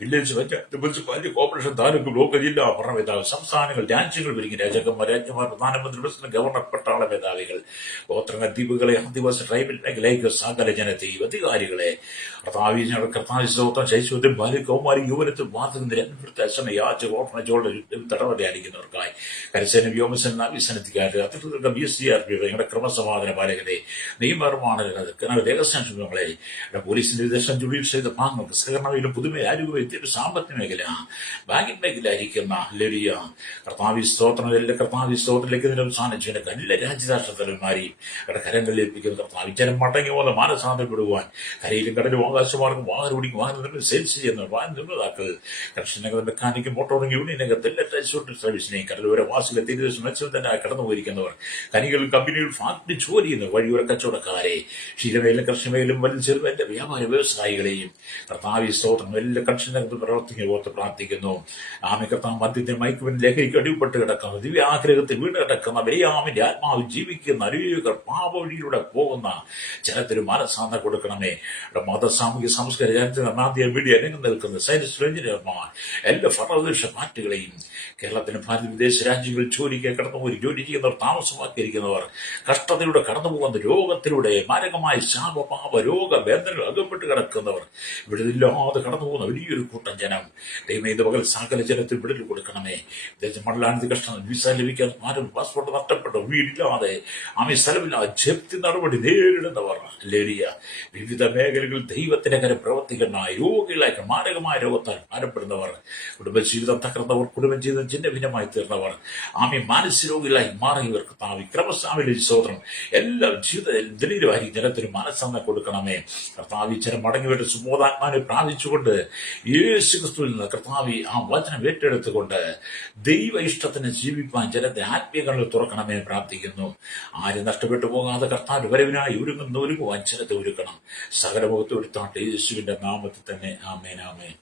village panchayat municipality corporation taluk block ജില്ലാ ഭരണ മേധാവി, സംസ്ഥാനങ്ങൾ, രാജ്യങ്ങൾ ഒരുങ്ങി രാജാക്കന്മാർ, രാജ്യമാർ, പ്രധാനമന്ത്രി, പ്രസിഡന്റ്, ഗവർണർ, പട്ടാള മേധാവികൾ, ഗോത്രങ്ങൾ, ദ്വീപുകളെ, ആദിവാസി ട്രൈബൽ മേഖലയ്ക്ക് സകല ജനത്തെയും അധികാരികളെ കർത്താവി ഞങ്ങളുടെ കർത്താവി സ്തോത്രം, ശൈശവത്തിൽ ബാല്യ കൗമാരി യുവനത്തിൽ വാർത്തകൾ നിരന്തരത്തെ അച്ഛന യാച ഓർഫനേജുകളുടെ തടവറയായിരിക്കുന്നവർക്കായി കരസേന, വ്യോമസേന, നാവികസേനക്കാർ, അധികൃതർക്ക്, BSCRP, ഞങ്ങളുടെ ക്രമസമാധാന പാലകരെ, നിയമനിർമ്മാണ രഹസ്യാംശങ്ങളെ, പോലീസിന്റെ വിദേശം ജുഡീഷ്യൽ ചെയ്ത ഭാഗങ്ങൾക്ക് സഹകരണയിലും പുതുമ, ആരോഗ്യ, വിദ്യ, സാമ്പത്തിക മേഖല, ബാങ്കിംഗ് മേഖലയായിരിക്കുന്ന ലരിയ കർത്താവി സ്തോത്രം, എല്ലാ കർത്താവി സ്തോത്രത്തിലേക്ക് സാന്നിധ്യം എല്ലാ രാജ്യരാഷ്ട്ര തലവന്മാരെയും കരങ്ങളിൽ ഏൽപ്പിക്കുന്ന കർത്താവ് ജനം മടങ്ങി പോകുന്ന മാനസാന്തരപ്പെടുവാൻ കരയിലും കടലും ആകാശമാർഗം വാഹനം ഓടിക്കും, വാഹനത്തിൽ സെയിൽസ് ചെയ്യുന്ന വാഹന നിർമ്മാതാക്കൾ, കർഷകരുടെ മെക്കാനിക്കും, മോട്ടോറിംഗ് യൂണിയനകത്ത് എല്ലാ ട്രാൻസ്പോർട്ട് സർവീസിനെയും കടലോര വാസികളെ തീരുദേശം മത്സ്യബന്ധനായി കടന്നു പോയിരിക്കുന്നവർ, ഖനികളും കമ്പനികൾ ഫാക്ടറി ജോലി ചെയ്യുന്ന വഴിയോര കച്ചവടക്കാരെ, ക്ഷീരമേലും കർഷകയിലും വലിയ ചെറുവന്റെ വ്യാപാര വ്യവസായികളെയും കർത്താവി സ്തോത്രം എല്ലാ കർഷകർക്ക് പ്രവർത്തിക്കുന്ന ഓർത്ത് പ്രാർത്ഥിക്കുന്നു. ആമി കർത്താവ് മദ്യത്തിന് മയക്കുവിന് ലഹരിക്ക് അടിപ്പെട്ട് കിടക്കുന്ന ദിവ്യാഗ്രഹത്തിൽ വീണ് കിടക്കുന്ന ബലിയാമിന്റെ ആത്മാവ് ജീവിക്കുന്ന അനേകർ പാപവഴിയിലൂടെ പോകുന്ന ജനത്തിന് മനസ്സാന്ത കൊടുക്കണമേ. മത, സാമൂഹിക, സംസ്കാര വീഡിയോ അനങ്ങി നിൽക്കുന്ന സയൻസ് എഞ്ചിനീയർമാർ, എല്ലാ ഭരണദേശ പാർട്ടികളെയും, കേരളത്തിന് ഭാരത വിദേശ രാജ്യങ്ങളിൽ ജോലിക്ക് കടന്നുപോയി ജോലി ചെയ്യുന്നവർ, താമസമാക്കിയിരിക്കുന്നവർ, കഷ്ടതയിലൂടെ കടന്നുപോകുന്ന രോഗത്തിലൂടെ മാരകമായ ശാപപാപ രോഗബന്ധങ്ങൾ അകപ്പെട്ട് കിടക്കുന്നവർ, വിടുതലില്ലാതെ കടന്നുപോകുന്ന വലിയൊരു കൂട്ടം ജനം, ദൈവമേ ഇത് പകൽ സകല ജനത്തിൽ വിടുതൽ കൊടുക്കണമേ. മണ്ഡലാനന്ദ കഷ്ടം, വിസ ലഭിക്കാൻ ആരും പാസ്പോർട്ട് നഷ്ടപ്പെട്ടു, വീടില്ലാതെ സ്ഥലമില്ലാതെ ജപ്തി നടപടി നേരിടുന്നവർ, ലേരിയ വിവിധ മേഖലകളിൽ ദൈവത്തിന്റെ കരം പ്രവർത്തിക്കുന്ന രോഗികളായി മാരകമായ രോഗത്താൽ ഭാരപ്പെടുന്നവർ, കുടുംബജീവിതം തകർന്നവർ, കുടുംബജീവിതം ചിഹ്ന ഭിന്നമായി തീർന്നവർ, മാനസിക രോഗികളായി മാറിയവർക്ക് താവി ക്രമസ്വാമിയുടെ സ്തോത്രം, എല്ലാ ജീവിതത്തിലുമായി ജനത്തിന് മനസ്സന്ന കൊടുക്കണമേ. കർത്താവി ജനം മടങ്ങിവരുടെ സുബോധാത്മാനെ പ്രാപിച്ചുകൊണ്ട് യേശു ക്രിസ്തുവിൽ നിന്ന് കർത്താവി വചനം ഏറ്റെടുത്തുകൊണ്ട് ദൈവ ഇഷ്ടത്തിന് ജീവിപ്പാൻ ജനത്തെ ആത്മീയങ്ങളിൽ തുറക്കണമേ പ്രാർത്ഥിക്കുന്നു. ആരും നഷ്ടപ്പെട്ടു പോകാതെ കർത്താവിന്റെ വരവിനായി ഒരുങ്ങുവാൻ ജനത്തെ ഒരുക്കണം. സകല മുഖത്ത് എടുത്താട്ട് യേശുവിന്റെ നാമത്തിൽ തന്നെ. ആമേൻ, ആമേൻ.